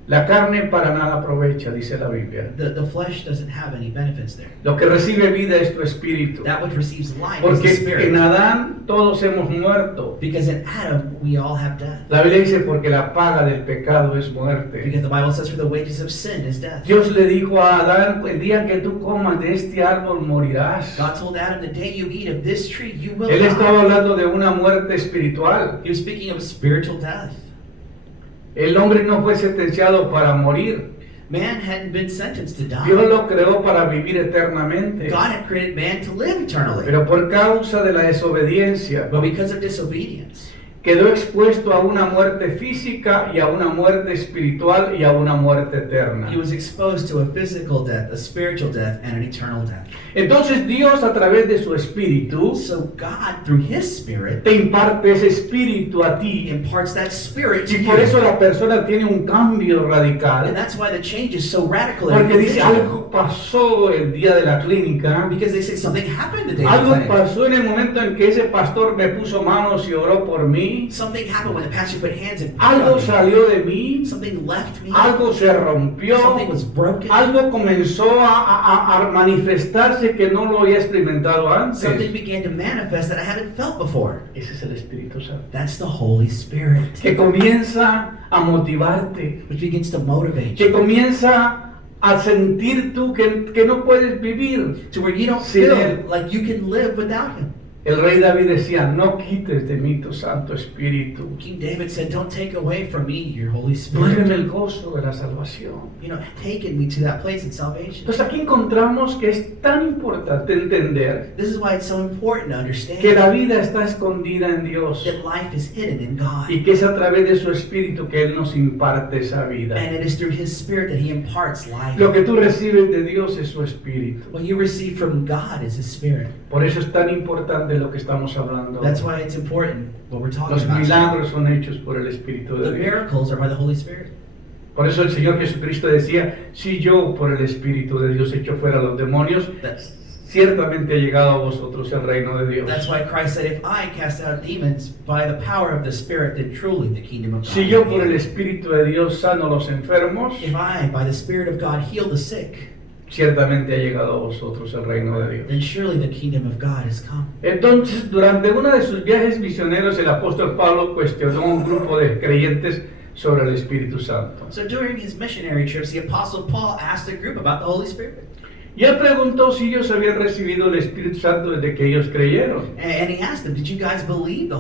La carne para nada aprovecha, dice la Biblia. The flesh doesn't have any benefits there. Lo que recibe vida es tu espíritu. That which receives life is the Porque spirit. en Adán todos hemos muerto. Because in Adam we all have death. La Biblia dice porque la paga del pecado es muerte. Because the Bible says for the wages of sin is death. Dios le dijo a Adán, el día que tú comas de este árbol morirás. God told Adam, the day you eat of this tree, you will Él estaba die. hablando de una muerte espiritual. He was speaking of spiritual death. El hombre no fue sentenciado para morir. Man hadn't been sentenced to die. Dios lo creó para vivir eternamente. God had created man to live eternally. Pero por causa de la desobediencia, But because of disobedience, quedó expuesto a una muerte física y a una muerte espiritual y a una muerte eterna. he was exposed to a physical death, a spiritual death, and an eternal death. Entonces Dios a través de su espíritu So God, through His Spirit, te imparte ese espíritu a ti. imparts that Spirit to Y you. por eso la persona tiene un cambio And radical. that's why the change is so radical. in Porque the dice, individual. algo pasó el día de la clínica. Because they say something happened the day of Algo the clinic. pasó en el momento en que ese pastor me puso manos y oró por mí. Something happened when the pastor put hands in Algo me. salió de mí. Something left me. Algo se rompió. Something was broken. Algo comenzó a manifestarse que no lo había experimentado Something antes. began to manifest that I haven't felt before. Ese es el Espíritu Santo. That's the Holy Spirit, Que comienza a motivarte. which begins to motivate Que you comienza a sentir tú que no puedes vivir. to where you don't Sin feel él. like you can live without Him. El rey David decía, no quites de mí tu Santo Espíritu. King David said, "Don't take away from me your Holy Duéreme Spirit." el gozo de la salvación. You know, taken me to that place in salvation. Entonces aquí encontramos que es tan importante entender This is why it's so important to que understand la vida está escondida en Dios that life is hidden in God. y que es a través de su Espíritu que Él nos imparte esa vida. And it is through His Spirit that He imparts life. Lo que tú recibes de Dios es su Espíritu. What you receive from God is His Spirit. Por eso es tan importante lo que estamos hablando. That's why it's important what we're talking Los about. milagros son hechos por el Espíritu The de Dios. miracles are by the Holy Spirit. Por eso el Señor Jesucristo decía, si yo por el Espíritu de Dios echo fuera a los demonios, That's ciertamente ha llegado a vosotros el reino de Dios. That's why Christ said, "If I cast out demons by the power of the Spirit, then truly the kingdom of God Si is yo near." por el Espíritu de Dios sano a los enfermos, If I, by the Spirit of God, heal the sick, ciertamente ha llegado a vosotros el reino de Dios. then surely the kingdom of God has come. Entonces, durante uno de sus viajes misioneros, el apóstol Pablo cuestionó a un grupo de creyentes sobre el Espíritu Santo. So during his missionary trips, the Apostle Paul asked a group about the Holy Spirit. Y él preguntó si ellos habían recibido el Espíritu Santo desde que ellos creyeron. And he asked them, "Did you guys believe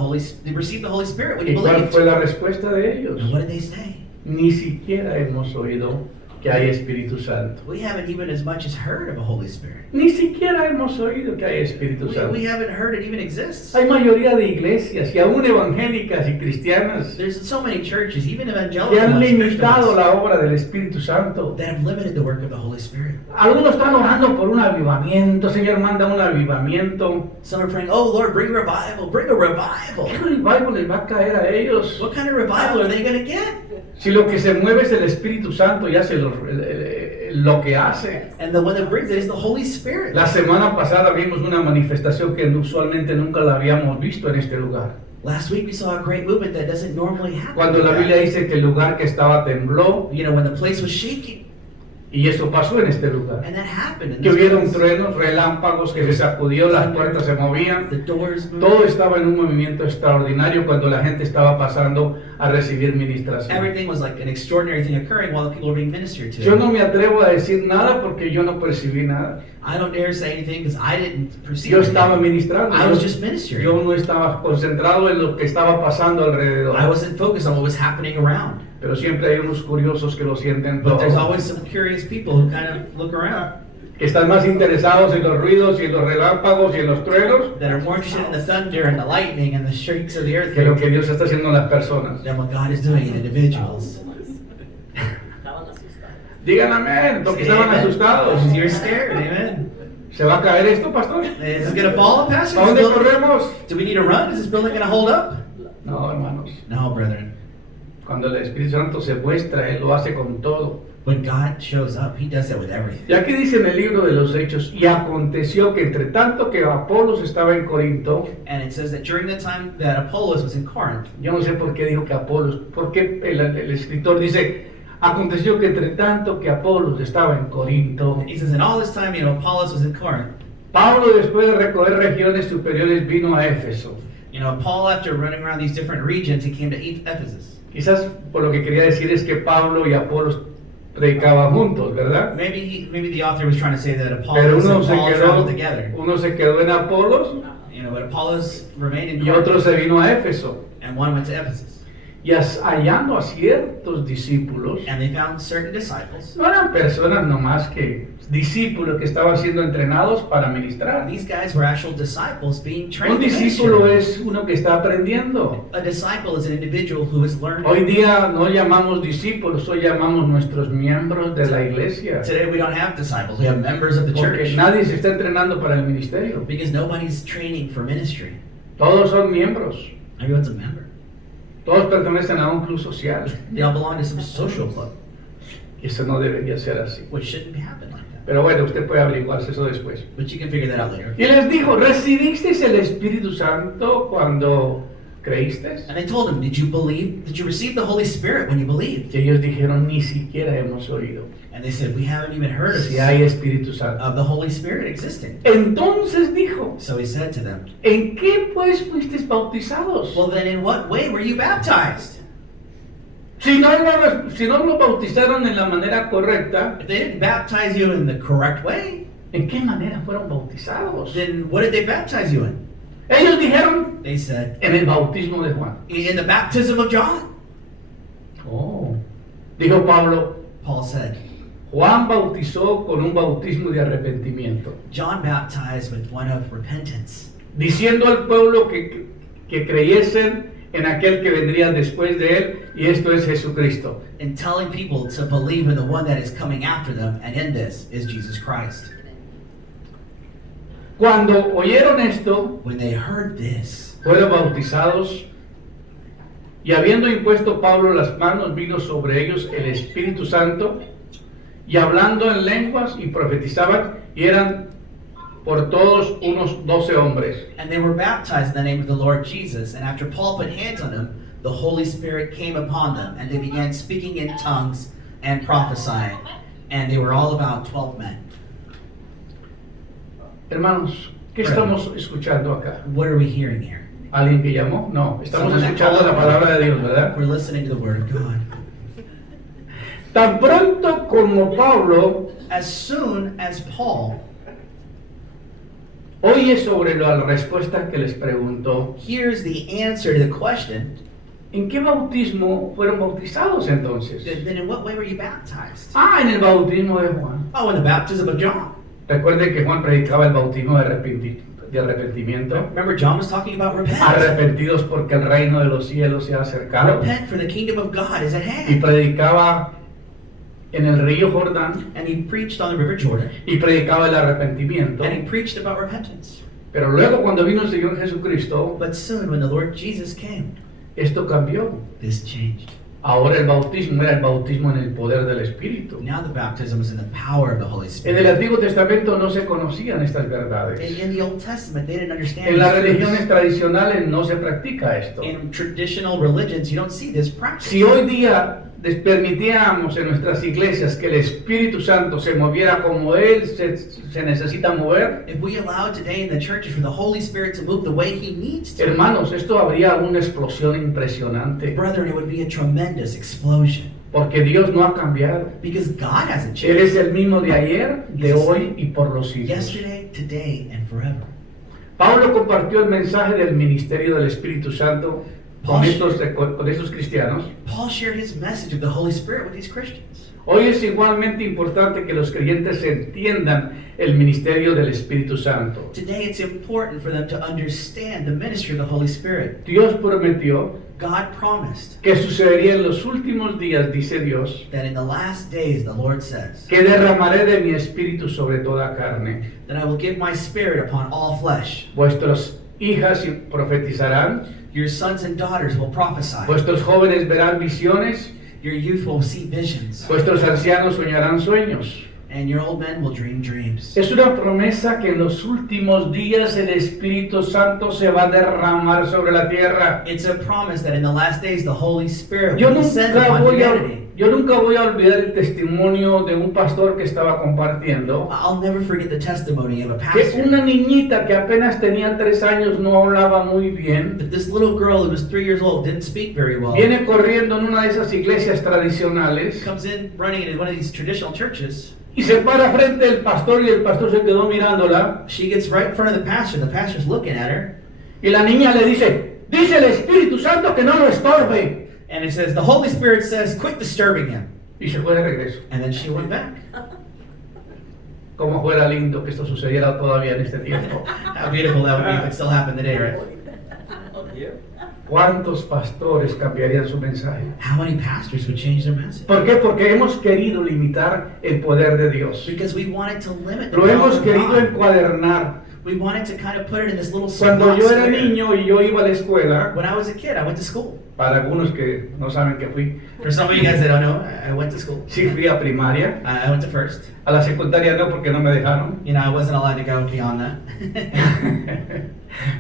receive the Holy Spirit when ¿Y you cuál believed?" fue la respuesta de ellos? And what did they say? Ni siquiera hemos oído que hay Espíritu Santo. We haven't even as much as heard of a Holy Spirit. Ni siquiera hemos oído que hay Espíritu Santo. We haven't heard it even exists. Hay mayoría de iglesias y aún evangélicas y cristianas There's so many churches, even que evangelical han ones, limitado Christians, la obra del Espíritu Santo. that have limited the work of the Holy Spirit. Algunos están orando por un avivamiento. Señor, manda un avivamiento. Some are praying, "Oh Lord, bring revival, bring a revival." ¿Qué revival les va a caer a ellos? What kind of revival are they going to get? Si lo que se mueve es el Espíritu Santo y hace lo que hace. And the one that brings it is the Holy Spirit. La semana pasada vimos una manifestación que usualmente nunca la habíamos visto en este lugar. Last week we saw a great movement that doesn't normally happen. Cuando la Biblia dice que el lugar que estaba tembló You know, when the place was shaking, Y eso pasó en este lugar. And that happened in Que this hubieron place. truenos, relámpagos, que se sacudió, las puertas se movían. The doors moved. Todo estaba en un movimiento extraordinario cuando la gente estaba pasando a recibir ministración. Everything was like an extraordinary thing occurring while the people were being ministered to. Yo no me atrevo a decir nada porque yo no percibí nada. I don't dare say anything because I didn't perceive Yo anything. estaba ministrando. I was just ministering. Yo no estaba concentrado en lo que estaba pasando alrededor. I wasn't focused on what was happening around. Pero siempre hay unos curiosos que lo sienten But there's todo. always some curious people who kind of look around Que están más interesados en los ruidos y en los relámpagos y en los truenos that are more interested in the thunder and the lightning and the shrieks of the que lo earthquake que Dios está haciendo en las personas. than what God is doing in individuals. Digan amén, porque estaban Amen. asustados. Because you're scared, amen. ¿Se va a caer esto, pastor? Is this going to fall, Pastor? ¿A Is dónde this building- corremos? Do we need to run? Is this building going to hold up? No, hermanos. No, brethren. Cuando el Espíritu Santo se muestra, Él lo hace con todo. When God shows up, He does that with everything. Y aquí dice en el libro de los Hechos, y aconteció que entre tanto que Apolos estaba en Corinto, And it says that during the time that Apollos was in Corinth, yo no sé por qué dijo que Apolos, porque el escritor dice, aconteció que entre tanto que Apolos estaba en Corinto, he says, and all this time, Apollos was in Corinth. Pablo después de recorrer regiones superiores vino a Éfeso. Paul, after running around these different regions, he came to Ephesus. Quizás por lo que quería decir es que Pablo y Apolos predicaban juntos, ¿verdad? Maybe the author was trying to say that Pero Apollos and Paul traveled together. uno se quedó en Apolos But Apollos remained in y otro Corinth, se vino a Éfeso. and one went to Ephesus. Y hallando a ciertos discípulos, And they found certain disciples. no eran personas nomás que discípulos que estaban siendo entrenados para ministrar. These guys were actual disciples being trained. Un to discípulo minister. es uno que está aprendiendo. A disciple is an individual who is learning. Hoy día no llamamos discípulos, hoy llamamos nuestros miembros de la iglesia. Today we don't have disciples, we have members of the Porque church. nadie se está entrenando para el ministerio. Because nobody's training for ministry. Todos son miembros. Everyone's a member. Todos pertenecen a un club social. They all belong to some social club, Y eso no debería ser así. which shouldn't happen like that. Pero bueno, usted puede averiguarse eso después. But you can figure that out later. Y les dijo, ¿recibisteis el Espíritu Santo cuando creísteis? And they told him, did you receive the Holy Spirit when you believed? Y ellos dijeron, ni siquiera hemos oído And they said, we haven't even heard of, si hay Espíritu Santo. of the Holy Spirit existing. Entonces dijo, So he said to them, ¿en qué pues fuisteis bautizados? well then in what way were you baptized? Si no lo bautizaron en la manera correcta, If they didn't baptize you in the correct way, ¿en qué manera fueron bautizados? then what did they baptize you in? Ellos dijeron, They said, en el bautismo de Juan. in the baptism of John. Oh. Dijo Pablo, Paul said, Juan bautizó con un bautismo de arrepentimiento, John baptized with one of repentance, diciendo al pueblo que creyesen en aquel que vendría después de él, y esto es Jesucristo. and telling people to believe in the one that is coming after them, and in this is Jesus Christ. Cuando oyeron esto, When they heard this, fueron bautizados, y habiendo impuesto Pablo las manos, vino sobre ellos el Espíritu Santo, y hablando en lenguas y profetizaban, y eran por todos unos 12 hombres. and they were baptized in the name of the Lord Jesus, and after Paul put hands on them, the Holy Spirit came upon them, and they began speaking in tongues and prophesying, and they were all about 12 men. Hermanos, ¿qué estamos escuchando acá? What are we hearing here? ¿Alguien que llamó? No, estamos Someone that escuchando la called. palabra de Dios, ¿verdad? We're listening to the Word of God. Tan pronto como Pablo As soon as Paul oye sobre la respuesta que les preguntó, hears the answer to the question, ¿en qué bautismo fueron bautizados entonces? then in what way were you baptized? Ah, en el bautismo de Juan. Oh, in the baptism of John. Recuerden que Juan predicaba el bautismo de arrepentimiento. Remember, John was talking about repent. Arrepentidos porque el reino de los cielos se ha acercado. Repent, for the kingdom of God is at Y hand. predicaba en el río Jordán And he preached on the river Jordan, y predicaba el arrepentimiento. and he preached about repentance. Pero luego cuando vino el Señor Jesucristo, But soon, when the Lord Jesus came, esto cambió. this changed. Ahora el bautismo era el bautismo en el poder del Espíritu. Now the baptism is in the power of the Holy En el Spirit. Antiguo Testamento no se conocían estas verdades. In the Old Testament, they didn't understand En las these religiones truths. tradicionales no se practica esto. In traditional religions, you don't see this practice. Si hoy día permitíamos en nuestras iglesias que el Espíritu Santo se moviera como Él se necesita mover, if we allow today in the churches for the Holy Spirit to move the way He needs to, hermanos, esto habría una explosión impresionante. brethren, it would be a tremendous explosion. Porque Dios no ha cambiado. Because God hasn't Él es changed. el mismo de ayer, de hoy y por los siglos. Yesterday, today, and forever. Pablo compartió el mensaje del ministerio del Espíritu Santo con estos cristianos. Paul shared his message of the Holy Spirit with these Christians. Hoy es igualmente importante que los creyentes entiendan el ministerio del Espíritu Santo. Today, it's important for them to understand the ministry of the Holy Spirit. Dios prometió God promised que sucedería en los últimos días, dice Dios, that in the last days, the Lord says, que derramaré de mi espíritu sobre toda carne. that I will give my Spirit upon all flesh. Vuestras hijas profetizarán, Your sons and daughters will prophesy. vuestros jóvenes verán visiones, Your youth will see visions. vuestros ancianos soñarán sueños. And your old men will dream dreams. Es una promesa que en los últimos días el Espíritu Santo se va a derramar sobre la tierra. It's a promise that in the last days, the Holy Spirit Yo will descend nunca upon voy a, humanity. yo nunca voy a olvidar el testimonio de un pastor que estaba compartiendo. I'll never forget the testimony of a Que pastor. una niñita que apenas tenía 3 años no hablaba muy bien. That this little girl who was 3 years old didn't speak very well. Viene corriendo en una de esas iglesias tradicionales Comes in running into one of these traditional churches. y se para frente del pastor y el pastor se quedó mirándola. She gets right in front of the pastor. The pastor's looking at her. Y la niña le dice el Espíritu Santo que no lo estorbe. And it says, the Holy Spirit says, quit disturbing him. Y se fue de regreso. And then she went back. Como fuera lindo que esto sucediera todavía en este tiempo. How beautiful that would be if it still happened today, right? ¿Cuántos pastores cambiarían su mensaje? How many pastors would change their message? ¿Por qué? Porque hemos querido limitar el poder de Dios. Because we wanted to limit the Lo power hemos of querido God. encuadernar. We wanted to kind of put it in this little Cuando small yo era square. niño y yo iba a la escuela, When I was a kid, I went to school. para algunos que no saben que fui, For some of you guys that don't know, I went to school. sí fui a primaria, I went to first. a la secundaria no porque no me dejaron, You know, I wasn't allowed to go beyond that.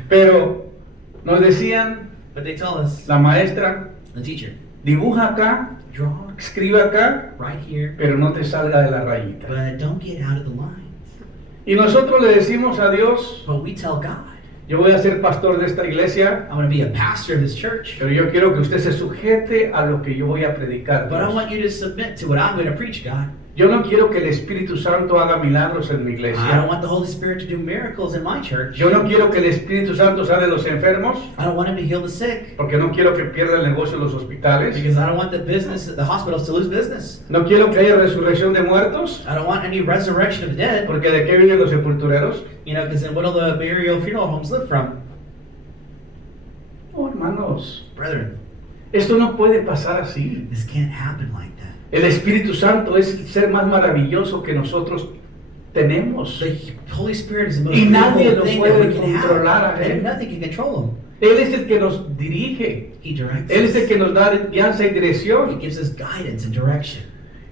pero nos decían, But they tell us, la maestra, the teacher, dibuja acá, draw escribe acá, right here, pero no te salga de la rayita. but don't get out of the lines. Y nosotros le decimos a Dios, But we tell God, yo voy a ser pastor de esta iglesia, I'm going to be a pastor of this church, pero yo quiero que usted se sujete a lo que yo voy a predicar. but I Dios. want you to submit to what I'm going to preach, God. Yo no quiero que el Espíritu Santo haga milagros en mi I don't iglesia. want the Holy Spirit to do miracles in my church. Yo no quiero que el Espíritu Santo sane a los enfermos, I don't want Him to heal the sick, porque no quiero que pierda el negocio en los hospitales. because I don't want the hospitals to lose business. No quiero que haya resurrección de muertos, I don't want any resurrection of the dead, porque ¿de qué viven los sepultureros? you know, because then what will the burial funeral homes live from? Oh, hermanos, Brethren, esto no puede pasar así. this can't happen like that. El Espíritu Santo es el ser más maravilloso que nosotros tenemos. The Holy Spirit is the most Y nadie beautiful lo thing puede that we can controlar a have, él. and nothing can control Him. Él es el que nos dirige. He directs Él es el us. que nos da guianza y He dirección. gives us guidance and direction.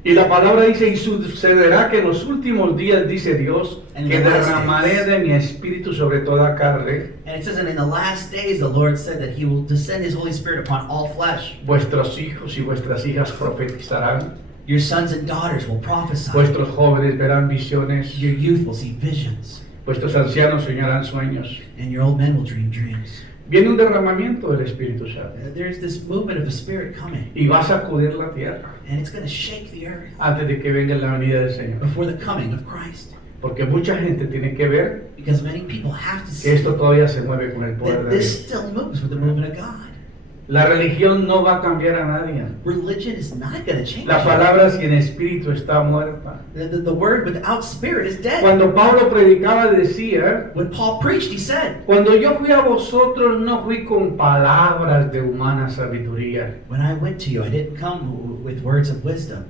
Y la palabra dice, y sucederá que en los últimos días, dice Dios, And que in the last derramaré days. de mi espíritu sobre toda carne. And it says that in the last days, the Lord said that He will descend His Holy Spirit upon all flesh. Vuestros hijos y vuestras hijas profetizarán. Your sons and daughters will prophesy. Vuestros jóvenes verán visiones. Your youth will see visions. Vuestros ancianos soñarán sueños. And your old men will dream dreams. Viene un derramamiento del Espíritu Santo. There's this movement of the Spirit coming. Y va a sacudir la tierra And it's going to shake the earth antes de que venga la venida del Señor. before the coming of Christ. Porque mucha gente tiene que ver Because many people have to que see esto todavía se mueve con el poder that de this Dios. still moves with the movement of God. La religión no va a cambiar a nadie. Religion is not going to change. La palabra sin espíritu está muerta. The word without spirit is dead. Cuando Pablo predicaba decía, When Paul preached, he said, cuando yo fui a vosotros no fui con palabras de humana sabiduría, when I went to you, I didn't come with words of wisdom,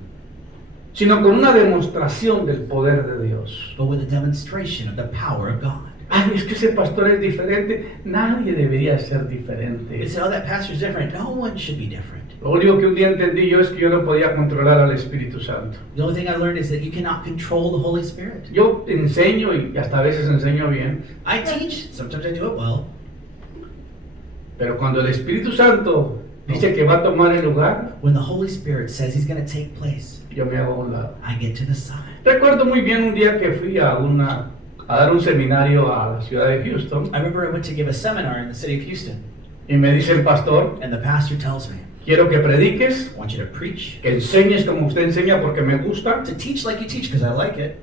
sino con una demostración del poder de Dios. but with a demonstration of the power of God. Ay, es que ese pastor es diferente. Nadie debería ser diferente. They said, oh, that pastor's different. No one should be different. Lo único que un día entendí yo es que yo no podía controlar al Espíritu Santo. The only thing I learned is that you cannot control the Holy Spirit. Yo enseño y hasta a veces enseño bien, I teach, sometimes I do it well, pero cuando el Espíritu Santo dice que va a tomar el lugar, When the Holy Spirit says He's going to take place, yo me hago a un lado. I get to the side. Recuerdo muy bien un día que fui a dar un seminario a la ciudad de Houston I remember I went to give a seminar in the city of Houston, y me dice el pastor, and the pastor tells me, quiero que prediques, I want you to preach, que enseñes como usted enseña porque me gusta, to teach like you teach because I like it,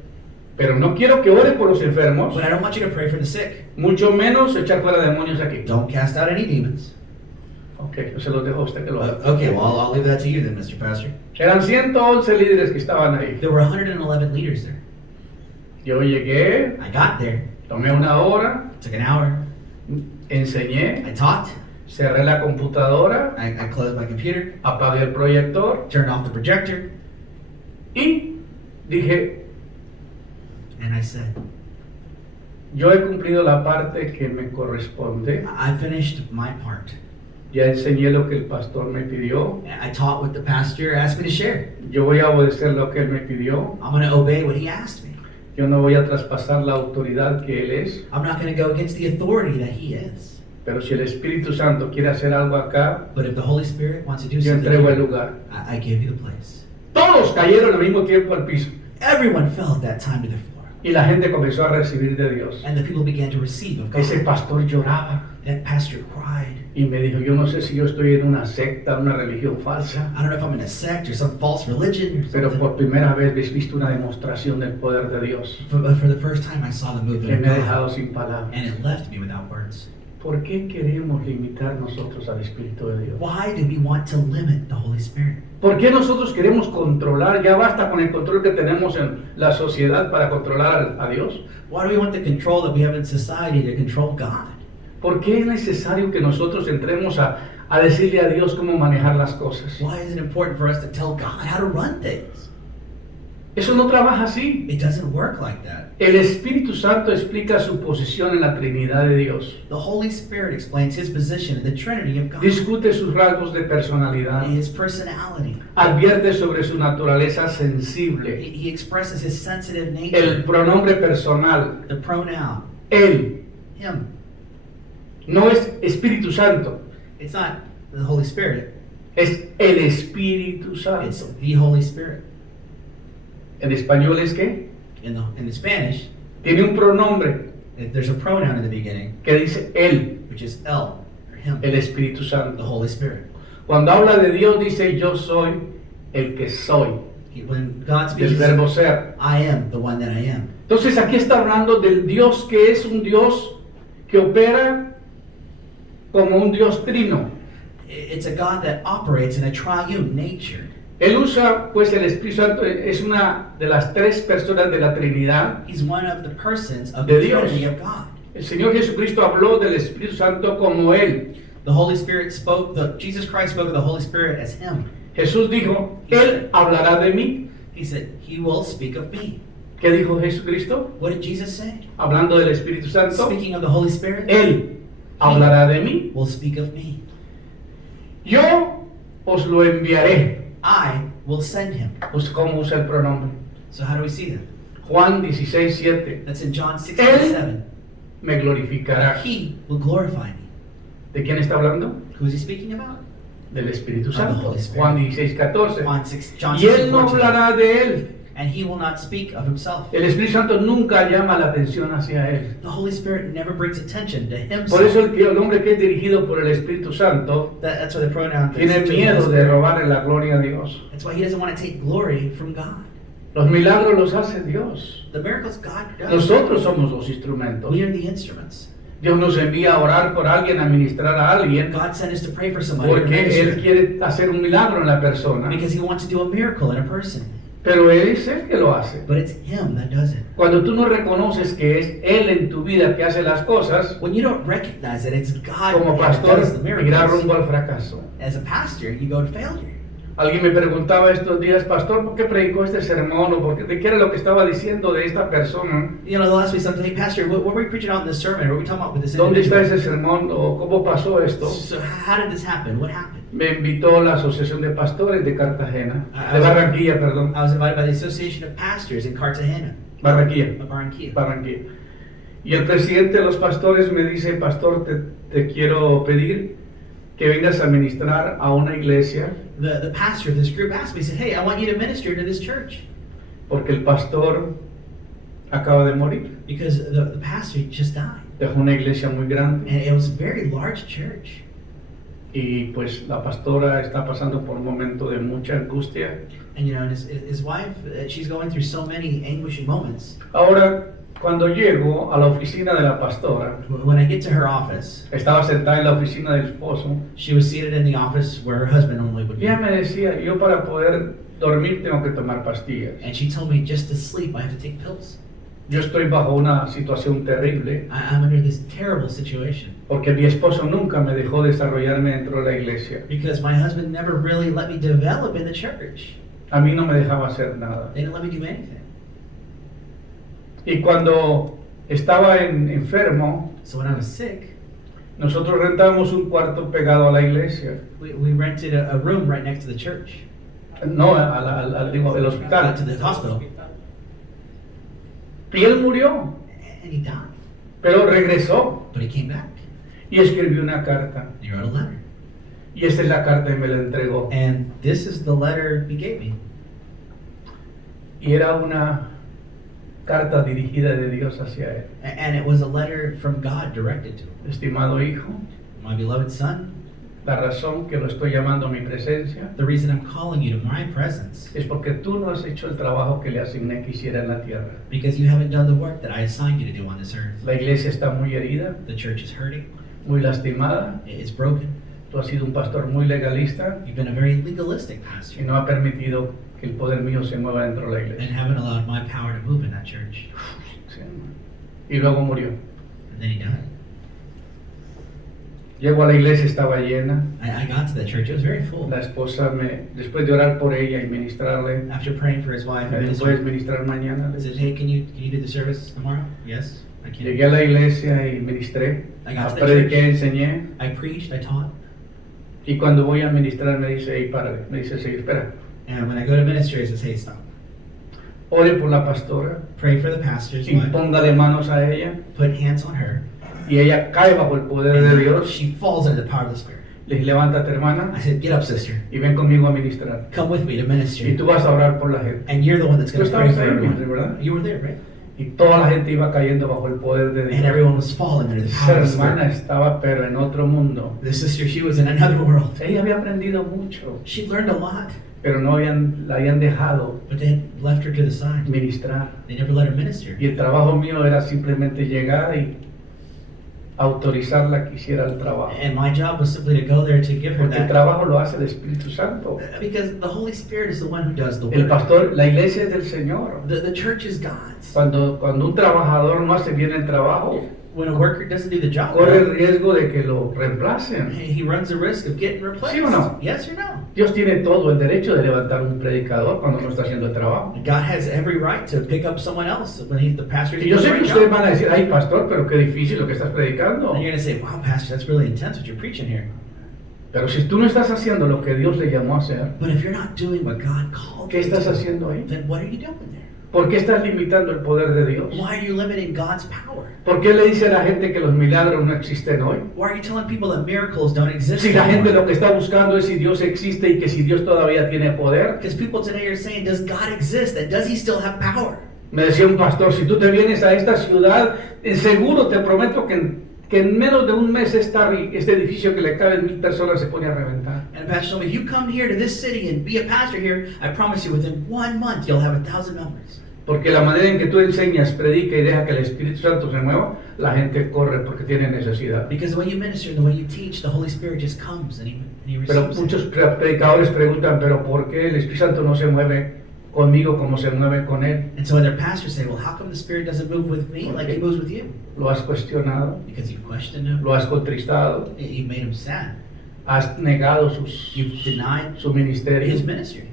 pero no quiero que ore por los enfermos, but I don't want you to pray for the sick. mucho menos echar fuera demonios aquí. Don't cast out any demons. Ok, yo se los dejo a usted que lo haga. Okay, well, I'll leave that to you then, Mr. Pastor. Eran 111 líderes que estaban ahí. There were 111 leaders there. Yo llegué, I got there, tomé una hora, took an hour, enseñé, I taught, cerré la computadora, I closed my computer, apagué el proyector turned off the projector, y dije, and I said, yo he cumplido la parte que me corresponde. I finished my part. Ya enseñé lo que el pastor me pidió. I taught what the pastor asked me to share. Yo voy a obedecer lo que él me pidió. I'm going to obey what he asked me. Yo no voy a traspasar la autoridad que él es. I'm not going to go against the authority that he is. Pero si el Espíritu Santo quiere hacer algo acá, But if the Holy Spirit wants to do yo something, entrego el here, lugar. I give you the place. Todos cayeron al mismo tiempo al piso. Everyone fell at that time to the floor. Y la gente comenzó a recibir de Dios. And the people began to receive of God. Ese pastor lloraba That pastor cried. y me dijo, yo no sé si yo estoy en una secta, una religión falsa, I don't know if I'm in a sect or some false religion or pero something. por primera vez he visto una demostración del poder de Dios But for the first time, I saw the que movement me ha of God. dejado sin palabras. And it left me without words. ¿Por qué queremos limitar nosotros al Espíritu de Dios? Why do we want to limit the Holy Spirit? ¿Por qué nosotros queremos controlar? Ya basta con el control que tenemos en la sociedad para controlar a Dios. Why do we want the control that we have in society to control God? ¿Por qué es necesario que nosotros entremos a decirle a Dios cómo manejar las cosas? Why is it important for us to tell God how to run things? Eso no trabaja así. It doesn't work like that. El Espíritu Santo explica su posición en la Trinidad de Dios. The Holy Spirit explains his position in the Trinity of God, Discute sus rasgos de personalidad. his personality. Advierte sobre su naturaleza sensible. He expresses his sensitive El nature, pronombre personal. the pronoun, Él. him. No es Espíritu Santo. It's not the Holy Spirit, Es el Espíritu it's Santo. the Holy Spirit. ¿En español es qué? In the Spanish, Tiene un pronombre there's a pronoun in the beginning, que dice Él, which is El, or him, el Espíritu the Santo. Holy Spirit. Cuando habla de Dios dice yo soy el que soy, When God del speaks, verbo ser. I am the one that I am. Entonces aquí está hablando del Dios que es un Dios que opera como un Dios trino. It's a God that operates in a triune nature. Él usa, pues el Espíritu Santo es una de las tres personas de la Trinidad. He's one of the persons of De the Dios. Trinity of God. El Señor Jesucristo habló del Espíritu Santo como Él. The Holy Spirit spoke, Jesus Christ spoke of the Holy Spirit as him. Jesús dijo, Él hablará de mí. He said, he will speak of me. ¿Qué dijo Jesucristo? What did Jesus say? Hablando del Espíritu Santo, Speaking of the Holy Spirit, Él hablará de mí. will speak of me. Yo os lo enviaré. I will send him. Pues cómo usa el pronombre. So how do we see that? Juan 16:7. That's in John 6, Él 7. me glorificará. He will glorify me. ¿De quién está hablando? Who is he speaking about? Del Espíritu Of the Santo. Holy Spirit. Juan 16:14. John Y 6, Él no 14. hablará de Él. And he will not speak of himself. El Espíritu Santo nunca llama la atención hacia Él. The Holy Spirit never brings attention to himself. Por eso el hombre que es dirigido por el Espíritu Santo That's why the pronoun tiene is to the miedo Holy de Spirit. robarle la gloria a Dios. That's why he doesn't want to take glory from God. Los milagros los hace Dios. The miracles God does. Nosotros somos los instrumentos. We are the instruments. Dios nos envía a orar por alguien, a ministrar a alguien, God sent us to pray for somebody or porque Él minister, quiere hacer un milagro en la persona. because he wants to do a miracle in a person. Pero es Él que lo hace. But it's him that does it. Cuando tú no reconoces que es Él en tu vida que hace las cosas, When you don't recognize that it's God como that pastor, does the irá miracles, rumbo al fracaso. as a pastor, you go to failure. Alguien me preguntaba estos días, pastor, ¿por qué predicó este sermón? ¿O de qué era lo que estaba diciendo de esta persona? You know, they'll ask me something, hey, Pastor, what were we preaching out in this sermon? What were we talking about with this ¿Dónde está individual? ese sermón? ¿O cómo pasó esto? So how did this happen? What happened? Me invitó la Asociación de Pastores de Cartagena, Ah, de Barranquilla, perdón. I was invited by the Association of Pastors in Cartagena, Barranquilla. Barranquilla. Barranquilla. Y el presidente de los pastores me dice, pastor, te quiero pedir que vengas a ministrar a una iglesia The pastor of this group asked me, he said, hey, I want you to minister to this church. porque el pastor acaba de morir. Because the pastor just died. Dejó una iglesia muy grande And it was a very large church. y pues la pastora está pasando por un momento de mucha angustia. And you know, and his wife, she's going through so many anguishing moments. Ahora, cuando llego a la oficina de la pastora, When I get to her office, estaba sentada en la oficina del esposo, she was seated in the office where her husband normally would y be. ella me decía, yo para poder dormir tengo que tomar pastillas. And she told me just to sleep, I have to take pills. Yo estoy bajo una situación terrible I'm under this terrible situation porque mi esposo nunca me dejó desarrollarme dentro de la iglesia. because my husband never really let me develop in the church. A mí no me dejaba hacer nada. They didn't let me do anything. Y cuando estaba enfermo, So when I was sick, nosotros rentábamos un cuarto pegado a la iglesia. we rented a room right next to the church, No, digo, el to hospital. the hospital, Y él murió, and he died. pero regresó But he came back. y escribió una carta. He wrote a letter. Y esta es la carta que me la entregó. And this is the letter he gave me. Y era una carta dirigida de Dios hacia él. And it was a letter from God directed to him. Estimado hijo, My beloved son, la razón que lo estoy llamando a mi presencia the reason I'm calling you to my presence, es porque tú no has hecho el trabajo que le asigné que hiciera en la tierra. because you haven't done the work that I assigned you to do on this earth. La iglesia está muy herida, The church is hurting. muy lastimada. It's broken. Tú has sido un pastor muy legalista You've been a very legalistic y pastor no ha permitido que el poder mío se mueva dentro de la and iglesia. haven't allowed my power to move in that church. Sí. Y luego murió. And then he died. Llego a la iglesia, estaba llena. I got to that church. It was very full. La esposa, después de orar por ella y ministrarle, After praying for his wife, ¿me and puedes ministered, ministrar mañana? Le I said, dije. hey, can you do the service tomorrow? Yes, I can. Llegué a la iglesia y ministré, I got to the prediqué, church. enseñé. I preached, I taught. Y cuando voy a ministrar me dice, hey, párale. Me dice, sí, espera. And when I go to ministry, he says, hey, stop. Ore por la pastora, Pray for the pastor's wife. impóngale manos a ella Put hands on her. y ella cae bajo el poder de And Dios. she falls under the power of the Spirit. Le dije, levántate, hermana, I said, get up, sister. y ven conmigo a ministrar. Come with me to Y ministry. tú vas a orar por la gente. And you're the one that's going Tú to pray estabas for ahí, everyone. ¿verdad? You were there, right? Y toda la gente iba cayendo bajo el poder de And Dios. everyone was falling under the Esa power of the hermana Spirit. estaba pero en otro mundo. The sister, she was in another world. Ella había aprendido mucho, She learned a lot, pero no la habían dejado but they had left her to the side. ministrar. They never let her minister. Y el trabajo mío era simplemente llegar y autorizarla que hiciera el trabajo. And my job was simply to go there to give her Porque el that. trabajo lo hace el Espíritu Santo. Because the Holy Spirit is the one who does the El work. pastor, la iglesia es del Señor. The church is God's. Cuando un trabajador no hace bien el trabajo, When a worker doesn't do the job, corre el riesgo de que lo reemplacen. he runs the risk of getting replaced. ¿Sí o no? Yes or no? Dios tiene todo el derecho de levantar un predicador cuando no está haciendo el trabajo. God has every right to pick up someone else when the pastor is Y yo doing sé the que right ustedes job. van a decir, ay pastor, pero qué difícil lo que estás predicando. And you're going to say, wow, pastor, that's really intense what you're preaching here. Pero si tú no estás haciendo lo que Dios le llamó a hacer, But if you're not doing what God called ¿qué you to estás do, haciendo ahí? then what are you doing there? ¿Por qué estás limitando el poder de Dios? Why are you limiting God's power? ¿Por qué le dice a la gente que los milagros no existen hoy? Why are you telling people that miracles don't exist Si la gente anymore? lo que está buscando es si Dios existe y que si Dios todavía tiene poder. Because people today are saying, does God exist and does he still have power? Me decía un pastor, si tú te vienes a esta ciudad, seguro te prometo que en menos de un mes este edificio que le caben 1,000 personas se pone a reventar. And Pastor told me, if you come here to this city and be a pastor here, I promise you within 1 month you'll have 1,000 members. Porque la manera en que tú enseñas, predica y deja que el Espíritu Santo se mueva, la gente corre porque tiene necesidad. Because the way you minister and the way you teach, the Holy Spirit just comes and he Pero receives muchos it. predicadores preguntan, pero ¿por qué el Espíritu Santo no se mueve conmigo como se mueve con él? And so other pastors say, well, how come the Spirit doesn't move with me like he moves with you? ¿Lo has cuestionado? Because you've questioned him, ¿Lo has contristado? you've made him sad, ¿Has negado you've denied su ministerio? his ministry.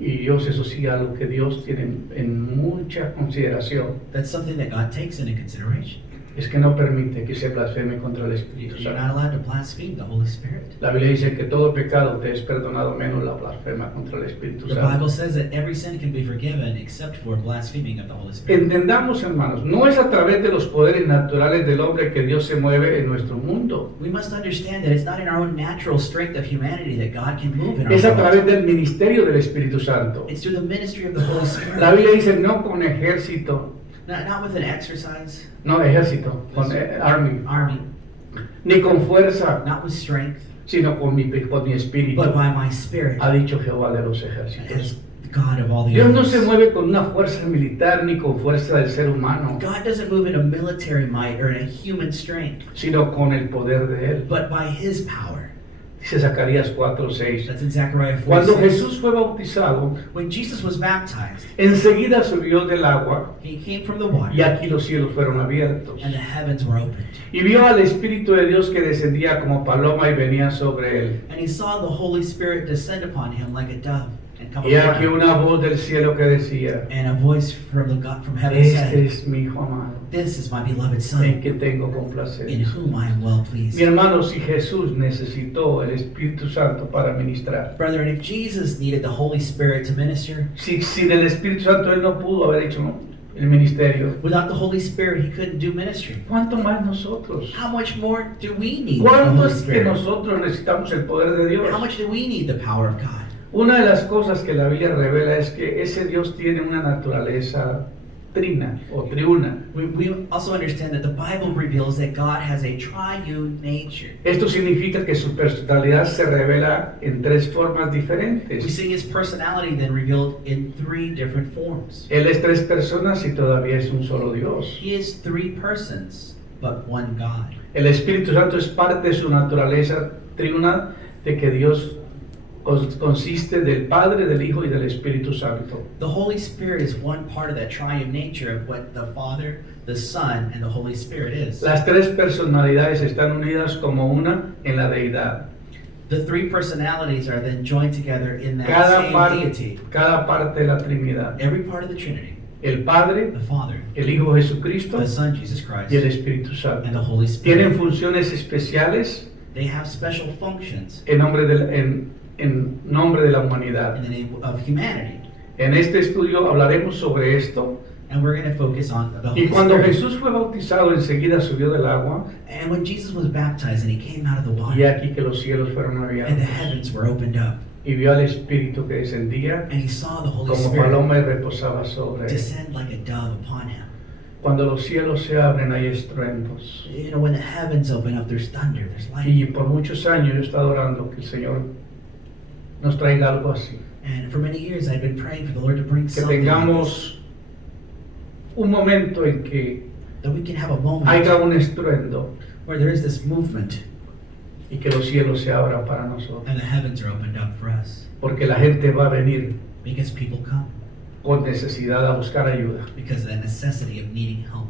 Y Dios, eso sí, algo que Dios tiene en mucha consideración. That's something that God takes into consideration. es que no permite que se blasfeme contra el Espíritu You're Santo. not allowed to blaspheme the Holy Spirit. La Biblia dice que todo pecado te es perdonado menos la blasfema contra el Espíritu The Santo. Bible says that every sin can be forgiven except for blaspheming of the Holy Spirit. Entendamos, hermanos, no es a través de los poderes naturales del hombre que Dios se mueve en nuestro mundo. We must understand that it's not in our own natural strength of humanity that God can move in our Es a través world. del ministerio del Espíritu Santo. It's through the ministry of the Holy Spirit. La Biblia dice no con ejército, Not with an exercise, no ejército, con army, army, ni con fuerza, not with strength, sino con mi espíritu, but by my Spirit, ha dicho Jehová de los as ejércitos. the God of all the Dios no se earth. mueve con una fuerza militar ni con fuerza del ser humano, God doesn't move in a military might or in a human strength, sino con el poder de Él. but by His power. Dice Zacarías 4:6. That's in Zechariah 4. Cuando Jesús fue bautizado, When Jesus was baptized, enseguida subió del agua He came from the water, y aquí los cielos fueron abiertos. and the heavens were opened. Y vio al Espíritu de Dios que descendía como paloma y venía sobre él. And He saw the Holy Spirit descend upon Him like a dove and come Y upon aquí Him. una voz del cielo que decía, And a voice from the God from heaven este said, es mi Hijo amado, "This is my beloved en Son, que tengo in complacencia. whom I am well pleased." Mi hermano, si Jesús necesitó el Espíritu Santo para ministrar, Brethren, if Jesus needed the Holy Spirit to minister, si sin el Espíritu Santo él no pudo haber hecho el ministerio, without the Holy Spirit, He couldn't do ministry. ¿cuánto más nosotros? How much more do we need the ¿Cuánto Holy es que Spirit? nosotros necesitamos el poder de Dios? How much do we need the power of God? Una de las cosas que la Biblia revela es que ese Dios tiene una naturaleza trina o triuna. We also understand that the Bible reveals that God has a triune nature. Esto significa que su personalidad se revela en tres formas We diferentes. see His personality then revealed in three different forms. Él es tres personas y todavía es un solo Dios. He is three persons, but one God. El Espíritu Santo es parte de su naturaleza triuna, de que Dios consiste del Padre, del Hijo y del Espíritu Santo. The Holy Spirit is one part of that triune nature of what the Father, the Son, and the Holy Spirit is. Las tres personalidades están unidas como una en la deidad. The three personalities are then joined together in that Cada, same deity. cada parte de la Trinidad. Every part of the Trinity, El Padre, the Father, el Hijo Jesucristo the Son, Jesus Christ, y el Espíritu Santo. and the Holy Tienen Spirit. funciones especiales They have special functions en nombre de la humanidad. in the name of humanity. En este estudio hablaremos sobre esto. And we're going to focus on the Y Holy cuando Spirit. Jesús fue bautizado, enseguida subió del agua. And when Jesus was baptized and He came out of the Y water, aquí que los cielos fueron and the abiertos. heavens were opened up, Y vio al Espíritu que descendía and He saw the Holy como Spirit paloma y reposaba sobre él. descend like a dove upon Him. Cuando los cielos se abren hay estruendos. You know, when the heavens open up, there's thunder, there's Y lightning. por muchos años yo he estado orando que el Señor nos traiga algo así. And for many years, I've been praying for the Lord to bring Que something like this, tengamos un momento en que that we can have a moment haya un estruendo where there is this movement y que los cielos se abran para nosotros. and the heavens are opened up for us. Porque la gente va a venir Because people come con necesidad a buscar ayuda. because of the necessity of needing help.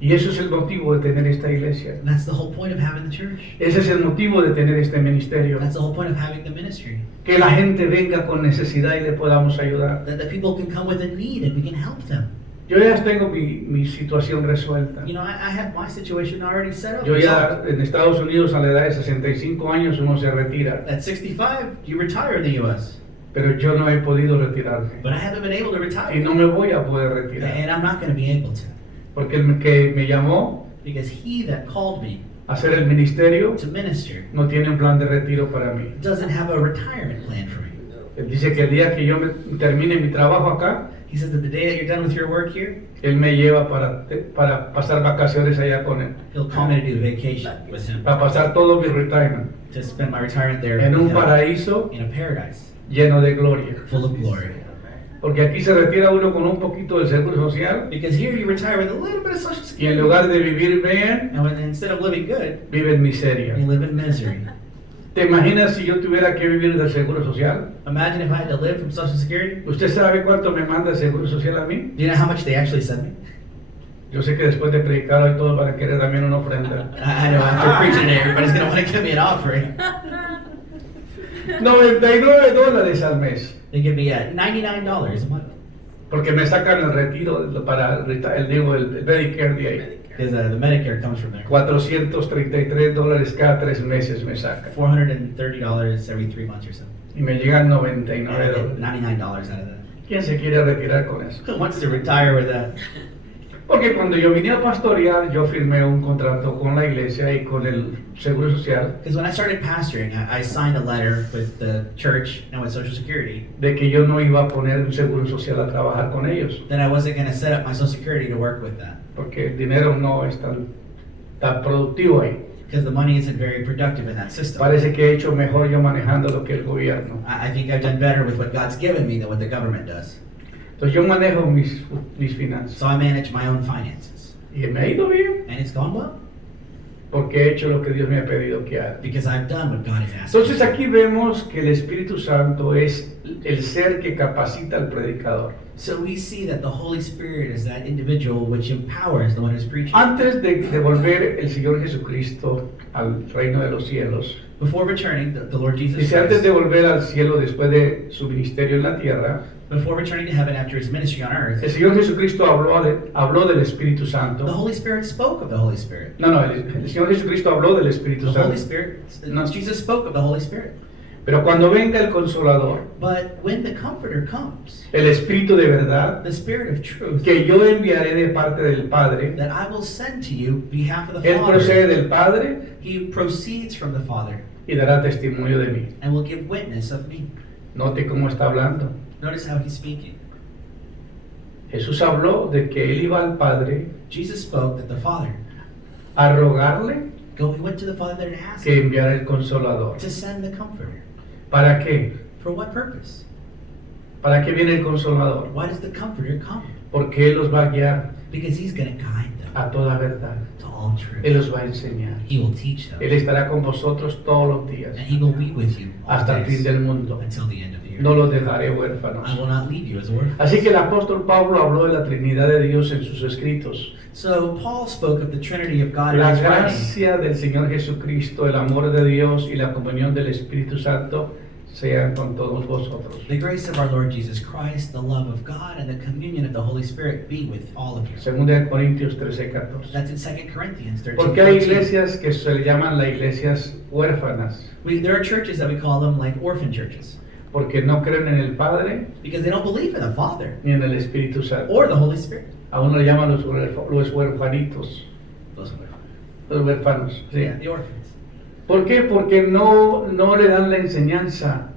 Y eso es el motivo de tener esta iglesia. And that's the whole point of having the church. Ese es el motivo de tener este ministerio. That's the whole point of having the ministry. Que la gente venga con necesidad y le podamos ayudar. That the people can come with a need and we can help them. Yo ya tengo mi situación resuelta. You know, I have my situation already set up. Yo ya en Estados Unidos a la edad de 65 años uno se retira. At 65, you retire in the U.S. Pero yo no he podido retirarme. But I haven't been able to Y retire. no me voy a poder retirar. And I'm not going to be able to. Porque el que me llamó Because He that called me a hacer el ministerio to minister no tiene un plan de retiro para mí. doesn't have a retirement plan for me. Él dice que el día que yo termine mi trabajo acá, He says that the day that you're done with your work here, Él me lleva para pasar vacaciones allá con Él. He'll call me to do a vacation with Him. Para pasar todo mi retirement To spend my retirement there en un with Him, paraíso in a paradise lleno de gloria. full of glory. Porque aquí se retira uno con un poquito del seguro social Because here you retire with a little bit of Social y en Security. lugar de vivir bien, And when, instead of living good, vive en miseria. you live in misery. ¿Te imaginas si yo tuviera que vivir del seguro social? Imagine if I had to live from Social Security. ¿Usted sabe cuánto me manda el seguro social a mí? Do you know how much they actually send me? Yo sé que después de predicar hoy todos van a querer también una ofrenda. I know after preaching today, everybody's going to want to give me an offering. $99 al mes. They give me $99 a month. Porque me sacan el retiro para el Medicare de ahí. because the Medicare comes from there. $433 cada 3 meses me sacan. $430 every 3 months or so. Y me llegan And I $99. get $99 out of that. ¿Quién se quiere retirar con eso? Who wants to retire with that? Porque cuando yo vine a pastorear, yo firmé un contrato con la iglesia y con el Seguro Social Because when I started pastoring, I signed a letter with the church and with Social Security de que yo no iba a poner un Seguro Social a trabajar con ellos, that I wasn't going to set up my Social Security to work with that. porque el dinero no es tan productivo ahí. Because the money isn't very productive in that system. Parece que he hecho mejor yo manejando lo que el gobierno. I think I've done better with what God's given me than what the government does. Entonces yo manejo mis finanzas So I manage my own finances. y me ha ido bien And it's gone well. porque he hecho lo que Dios me ha pedido que haga. Because I've done what God has asked me. Entonces aquí vemos que el Espíritu Santo es el ser que capacita al predicador. So we see that the Holy Spirit is that individual which empowers the one who's preaching. Antes de volver el Señor Jesucristo al reino de los cielos, Before returning, the Lord Jesus dice antes de Christ, volver al cielo después de su ministerio en la tierra, before returning to heaven after his ministry on el earth, Señor Jesucristo habló del Espíritu the Santo. Holy Spirit spoke of the Holy Spirit. No, el Señor Jesucristo habló del Espíritu The Holy Santo. Spirit, No. Jesus spoke of the Holy Spirit. Pero cuando venga el Consolador, But when the Comforter comes, el Espíritu de verdad, the Spirit of truth, que yo enviaré de parte del Padre, that I will send to you behalf of the Él procede Father, del Padre he proceeds from the Father y dará testimonio de mí. and will give witness of me. Note cómo está hablando. Notice how he's speaking. Jesús habló de que Él iba al Padre Jesus spoke that the Father, a rogarle he went to the Father and asked que him enviara el Consolador. to send the Comforter. ¿Para qué? For what purpose? ¿Para qué viene el Consolador? Why does the Comforter come? Porque Él los va a guiar Because he's going to guide them a toda verdad. to all truth. Él los va a enseñar. He will teach them. Él estará con vosotros todos los días And he will be with you all hasta el fin days del mundo. until the end of the year. No los dejaré I huérfanos. will not leave you as orphans. Así que el apóstol Pablo habló de la Trinidad de Dios en sus escritos. So Paul spoke of the Trinity of God in La his writing. gracia del Señor Jesucristo, el amor de Dios y la comunión del Espíritu Santo sean con todos vosotros. The grace of our Lord Jesus Christ, the love of God, and the communion of the Holy Spirit be with all of you. Segunda de Corintios 13:14. That's in 2 Corinthians 13. Porque hay 14. iglesias que se le llaman las iglesias huérfanas, There are churches that we call them like orphan churches porque no creen en el Padre because they don't believe in the Father ni en el Espíritu Santo. or the Holy Spirit. A uno le llaman los huérfanitos, Those are los huérfanos. ¿sí? yeah, the orphans. ¿Por qué? Porque no le dan la enseñanza.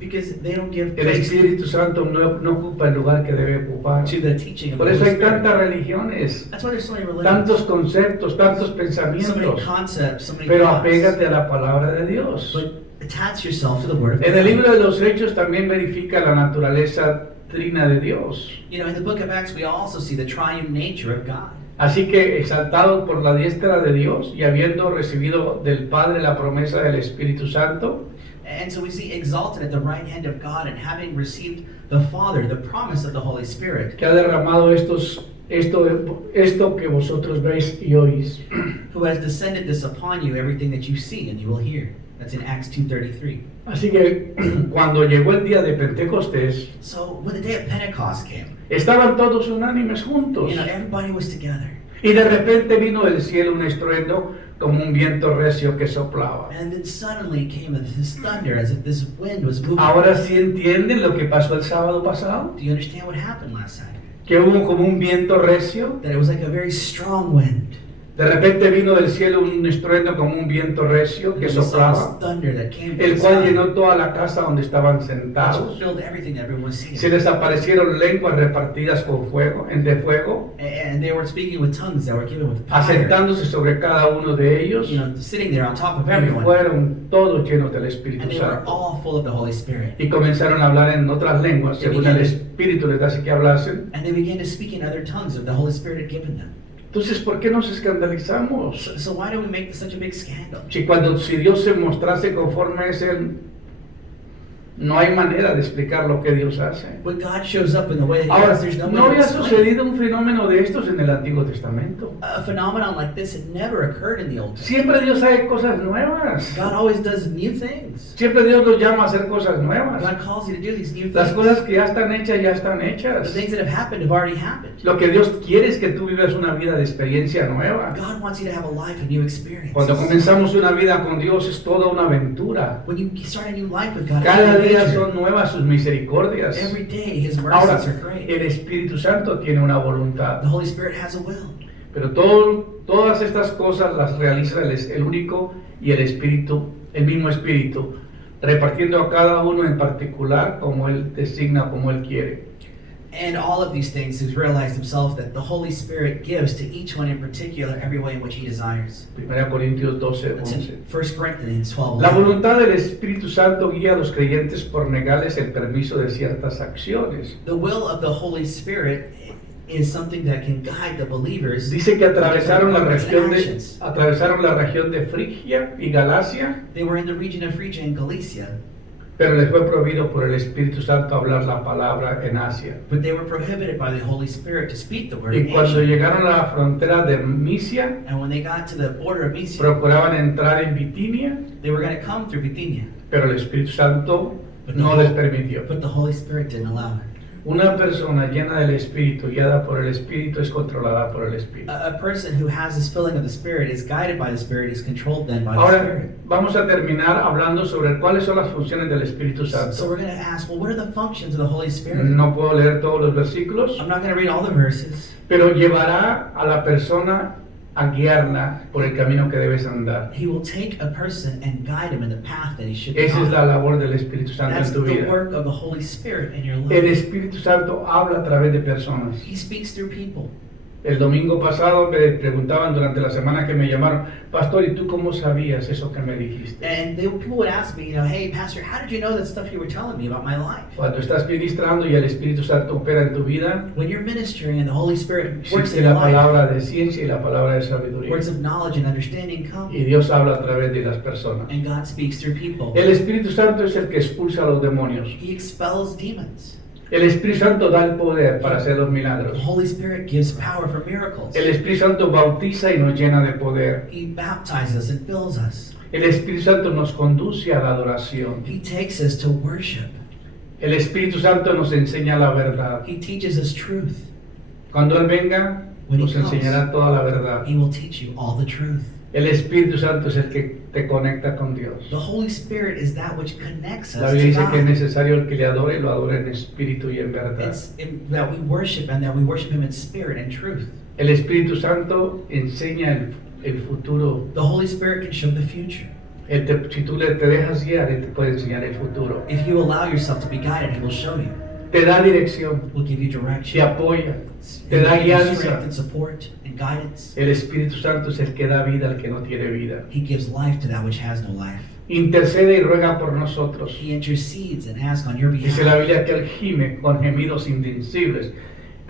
Because they don't give El place Espíritu Santo no ocupa el lugar que debe ocupar. to the teaching of Por the eso Holy hay Spirit. tantas religiones, That's why there's so many religions, tantos conceptos, tantos so many pensamientos. concepts, so many Pero thoughts. apégate a la palabra de Dios. But attach yourself to the Word of En el God. libro de los Hechos también verifica la naturaleza trina de Dios. You know, in the book of Acts, we also see the triune nature of God. Así que exaltados por la diestra de Dios y habiendo recibido del Padre la promesa del Espíritu Santo, And so we see exalted at the right hand of God and having received the Father, the promise of the Holy Spirit, que ha derramado esto que vosotros veis y oís. who has descended this upon you, everything that you see and you will hear. That's in Acts 2:33. Así que cuando llegó el día de Pentecostés, So when the day of Pentecost came, estaban todos unánimes juntos. you know, everybody was together. Y de repente vino del cielo un estruendo como un viento recio que soplaba. And then suddenly came this thunder as if this wind was moving. Ahora sí entienden lo que pasó el sábado pasado, Do you understand what happened last Saturday? que hubo como un viento recio. That it was like a very strong wind. De repente vino del cielo un estruendo como un viento recio que And we saw soplaba, this thunder that came from el the cual sky, llenó toda la casa donde estaban which sentados. filled everything that everyone was seeing. Se les aparecieron lenguas repartidas con fuego, de fuego, And they were speaking with tongues that were given with fire. asentándose sobre cada uno de ellos, You know, sitting there on top of y everyone. fueron todos llenos del And Espíritu they were Santo. all full of the Holy Spirit. Y comenzaron a hablar en otras lenguas, según el Espíritu les hace que hablasen. And they began to speak in other tongues that the Holy Spirit had given them. Entonces, ¿por qué nos escandalizamos? So why do we make this such a big scandal? Si Dios se mostrase conforme es Él, No hay manera de explicar lo que Dios hace. When God shows up in the way that He Ahora, does, there's no way no to había explain. sucedido un fenómeno de estos en el Antiguo Testamento. A phenomenon like this had never occurred in the Old Testament. Siempre Dios hace cosas nuevas. God always does new things. Siempre Dios nos llama a hacer cosas nuevas. God calls you to do these new Las things. cosas que ya están The hechas. things that have happened have already happened. Lo que Dios quiere es que tú vivas una vida de experiencia nueva. God wants you to have a life of new experiences. Cuando comenzamos una vida con Dios es toda una aventura. When you start a new life with God, Cada it's an día adventure. son nuevas sus misericordias. Every day His Ahora, mercies are great. el Espíritu Santo tiene una The voluntad. Holy Spirit has a will. Pero todas estas cosas las realiza el único y el mismo Espíritu, repartiendo a cada uno en particular como Él designa, como Él quiere. And all of these things He's realized Himself that the Holy Spirit gives to each one in particular every way in which He desires. 1 Corintios 12, That's 11. in 1 Corinthians 12. La voluntad del Espíritu Santo guía a los creyentes por negarles el permiso de ciertas acciones. The will of the Holy Spirit is something that can guide the believers. Dice que atravesaron la región actions. de Frigia y Galacia, They were in the region of Phrygia and Galatia, pero les fue prohibido por el Espíritu Santo hablar la palabra en Asia. but they were prohibited by the Holy Spirit to speak the word Y in cuando Asia. llegaron a la frontera de Misia, And when they got to the border of Mysia, procuraban entrar en Bitinia, they were going to come through Bithynia, pero el Espíritu Santo no les permitió. but the Holy Spirit didn't allow it. Una persona llena del Espíritu, guiada por el Espíritu, es controlada por el Espíritu. A person who has this filling of the Spirit is guided by the Spirit, is controlled then by the Ahora Spirit. vamos a terminar hablando sobre cuáles son las funciones del Espíritu So Santo. we're going to ask, well, what are the functions of the Holy Spirit? No puedo leer todos los versículos, I'm not going to read all the verses. pero llevará a la persona a guiarla por el camino que debes andar. He will take a person and guide him in the path that he should be Esa es la on. labor del Espíritu Santo That's en tu the vida. work of the Holy Spirit in your El life. Espíritu Santo habla a través de personas. He speaks through people. El domingo pasado me preguntaban durante la semana que me llamaron, Pastor, ¿y tú cómo sabías eso que me dijiste? And people would ask me, hey, Pastor, how did you know that stuff you were telling me about my life? Cuando estás ministrando y el Espíritu Santo opera en tu vida, When you're ministering and the Holy Spirit works existe in your la life, palabra de ciencia y la palabra de sabiduría. words of knowledge and understanding come, Y Dios habla a través de las personas. and God speaks through people. El Espíritu Santo es el que expulsa a los demonios. He expels demons. El Espíritu Santo da el poder para hacer los The milagros. Holy Spirit gives power for miracles. El Espíritu Santo bautiza y nos llena de poder. He baptizes and fills us. El Espíritu Santo nos conduce a la adoración. He takes us to worship. El Espíritu Santo nos enseña la verdad. He teaches us truth. Cuando Él venga, nos enseñará toda la verdad. He will teach you all the truth. El Espíritu Santo es el que te conecta con Dios. The Holy Spirit is that which connects La us Biblia to dice que es God. necesario el que le adore, lo adore en espíritu y en verdad. That we worship and that we worship Him in spirit and truth. El Espíritu Santo enseña el futuro. The Holy Spirit can show the future. Si tú te dejas guiar, Él te puede enseñar el futuro. If you allow yourself to be guided, He will show you. Te da dirección, Will give you te direction. apoya, He te da will give you guianza. strength and support and guidance. El Espíritu Santo es el que da vida al que no tiene vida. He gives life to that which has no life. Intercede y ruega por nosotros. He intercedes and asks on your Dice la behalf. Biblia que Él gime con gemidos indecibles.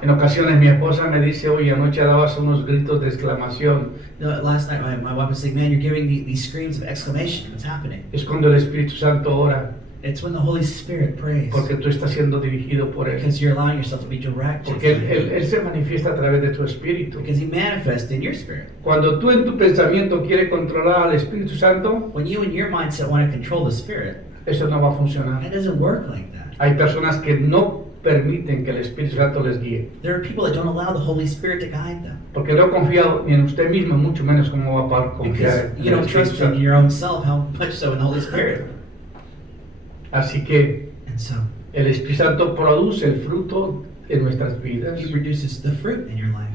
En ocasiones mi esposa me dice, oye, anoche dabas unos gritos de exclamación. Last night, my wife was saying, man, you're giving these screams of exclamation. What's happening? Es cuando el Espíritu Santo ora, It's when the Holy Spirit prays. porque tú estás siendo dirigido por Él. Because you're allowing yourself to be directed. Porque Él se manifiesta a través de tu espíritu. Because He manifests in your spirit. Cuando tú en tu pensamiento quieres controlar al Espíritu Santo, When you in your mindset want to control the Spirit, eso no va a funcionar. it doesn't work like that. Hay personas que no permiten que el Espíritu Santo les guíe. There are people that don't allow the Holy Spirit to guide them. Porque no he confiado ni en usted mismo, mucho menos cómo va a poder confiar Because en you el don't Espíritu trust in Santo. your own self, how much so in the Holy Spirit. Así que And so, el Espíritu Santo produce el fruto en nuestras vidas. He produces the fruit in your life.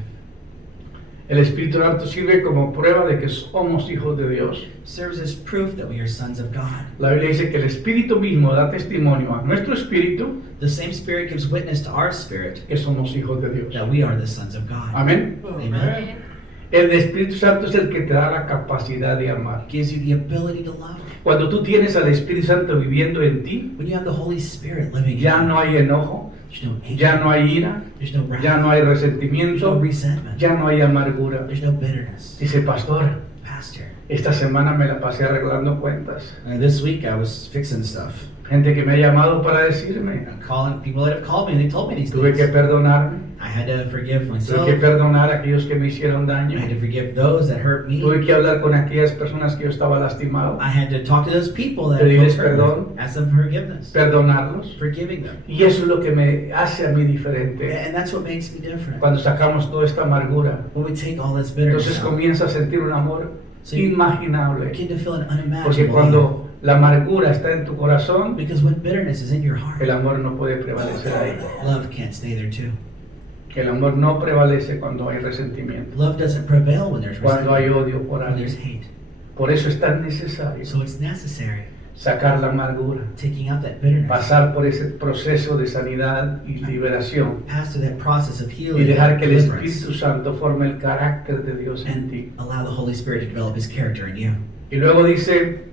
El Espíritu Santo sirve como prueba de que somos hijos de Dios. Serves as proof that we are sons of God. La Biblia dice que el Espíritu mismo da testimonio a nuestro espíritu The same Spirit gives witness to our spirit que somos hijos de Dios. that we are the sons of God. Amén. Amen. El Espíritu Santo es el que te da la capacidad de amar. Gives you the ability to love. Cuando tú tienes al Espíritu Santo viviendo en ti, When you have the Holy Spirit living in ya you, no hay enojo, there's no hatred, ya no hay ira, there's no wrath, ya no hay there's no resentimiento, resentment, ya no hay amargura. there's no bitterness. Dice, pastor, Pastor, Esta semana me la pasé arreglando cuentas. This week I was fixing stuff. Gente que me ha llamado para decirme, Calling people that have called me, and they told me these tuve que things. perdonarme, I had to forgive tuve myself. que perdonar a aquellos que me hicieron I daño, had to forgive those that hurt me. tuve que hablar con aquellas personas que yo estaba lastimado, I had to talk to those people that Pedirles hurt perdón. me. Ask them for forgiveness. perdonarlos. Forgiving them. Y eso es lo que me hace a mí diferente. And that's what makes me different. Cuando sacamos toda esta amargura, When we take all this bitterness entonces out, comienza a sentir un amor we inimaginable. begin to feel an Porque unimaginable love. cuando la amargura está en tu corazón, Because when bitterness is in your heart, el amor no puede prevalecer ahí. love can't stay there too. Que el amor no prevalece cuando hay resentimiento, Love doesn't prevail when there's cuando hay resentment, odio por when there's alguien. hate. Por eso es tan necesario So it's necessary sacar la amargura, taking out that bitterness, pasar por ese proceso de sanidad y liberación pass through that process of y healing dejar and que el deliverance, Espíritu Santo forme el carácter de Dios en ti. and allow the Holy Spirit to develop His character in you. Y luego dice,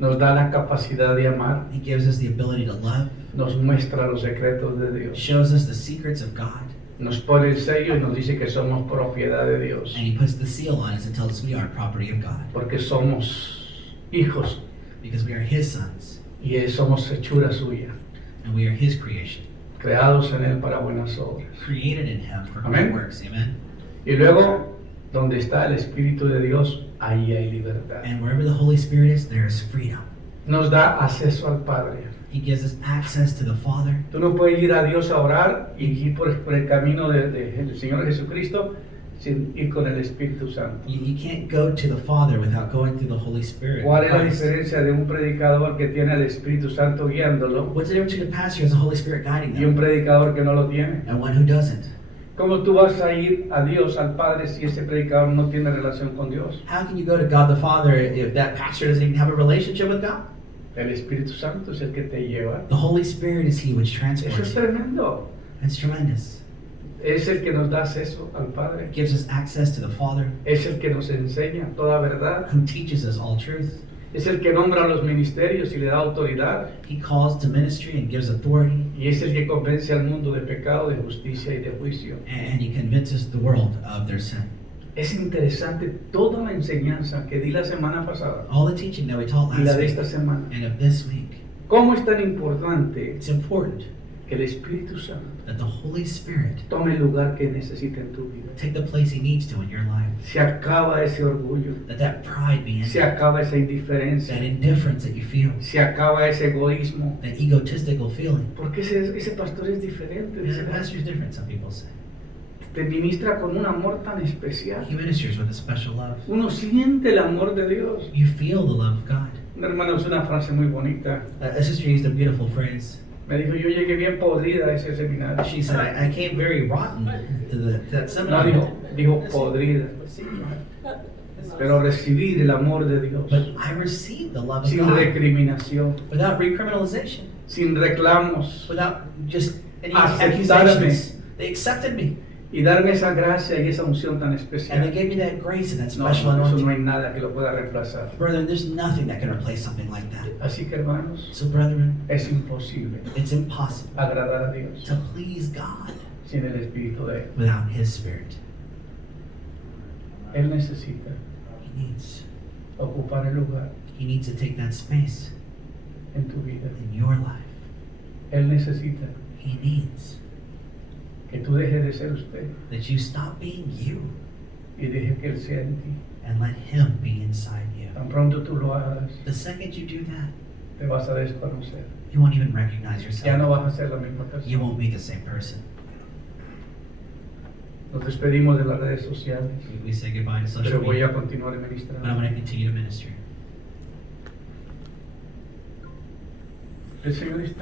nos da la capacidad de amar, He gives us the ability to love, nos muestra los secretos de Dios, shows us the secrets of God, nos pone el sello y nos dice que somos propiedad de Dios, and He puts the seal on us and tells us we are property of God porque somos hijos because we are His sons y somos hechura suya, and we are His creation, creados en Él para buenas obras. created in Him for Amen. good works. Amen. Y luego, donde está el Espíritu de Dios, ahí hay libertad. And wherever the Holy Spirit is, there is freedom. Nos da acceso al Padre. He gives us access to the Father. Tú no puedes ir a Dios a orar y ir por el camino del Señor Jesucristo sin ir con el Espíritu Santo. You can't go to the Father without going through the Holy Spirit. ¿Cuál es la Christ. diferencia de un predicador que tiene al Espíritu Santo guiándolo What's the difference between a pastor who has the Holy Spirit guiding y un them predicador que no lo tiene? and one who doesn't? ¿Cómo tú vas a ir a Dios, al Padre, si ese predicador no tiene relación con Dios? How can you go to God the Father if that pastor doesn't even have a relationship with God? El Espíritu Santo es el que te lleva. The Holy Spirit is He which Eso transports es you. tremendo. It's tremendous. Es el que nos da acceso al Padre. It gives us access to the Father Es el que nos enseña toda verdad. who teaches us all truth. Es el que nombra los ministerios y le da autoridad. He calls to ministry and gives authority, Y es el que convence al mundo de pecado, de justicia y de juicio. and He convinces the world of their sin. Es interesante toda la enseñanza que di la semana pasada All the teaching that we taught y la last de week esta semana. and of this week, ¿Cómo es tan importante it's important que el Espíritu Santo that the Holy Spirit tome el lugar que necesita en tu vida? take the place He needs to in your life. Se acaba ese orgullo, That pride be in se you, acaba esa that indiferencia, indifference that you feel, se acaba ese egoísmo. that egotistical feeling. Porque ese pastor es diferente, Yeah, dice, the pastor's different, some people say. te ministra con un amor tan especial. He ministers with a special love. Uno siente el amor de Dios. You feel the love of God. Una hermana usó una frase muy bonita. A sister used a beautiful phrase. Me dijo, yo llegué bien podrida a ese seminario. She said, I came very rotten to that No, seminar, dijo podrida. Pero recibir el amor de Dios but I received the love of sin God recriminación, without recriminalization, sin reclamos without just any Aceptarme. accusations. They accepted me, y darme esa gracia y esa unción tan and they especial. gave me that grace and that No, special eso no anointing. hay nada que lo pueda reemplazar. Brethren, there's nothing that can replace something like that. Así que hermanos, So, brethren, es imposible it's impossible agradar a Dios to please God sin el Espíritu de Él. without His Spirit. Él necesita He needs. ocupar el lugar He needs to take that space en tu vida. in your life. Él necesita He needs que tú dejes de ser usted that you stop being you y dejes que Él sea en ti. and let Him be inside you. Tan pronto tú lo hagas, The second you do that, te vas a desconocer. you won't even recognize Ya no yourself. vas a ser la misma You persona. won't be the same person. Nos despedimos de las redes sociales, We say goodbye to social pero voy media, a continuar but I'm ministrando. going to continue to minister. El Señor está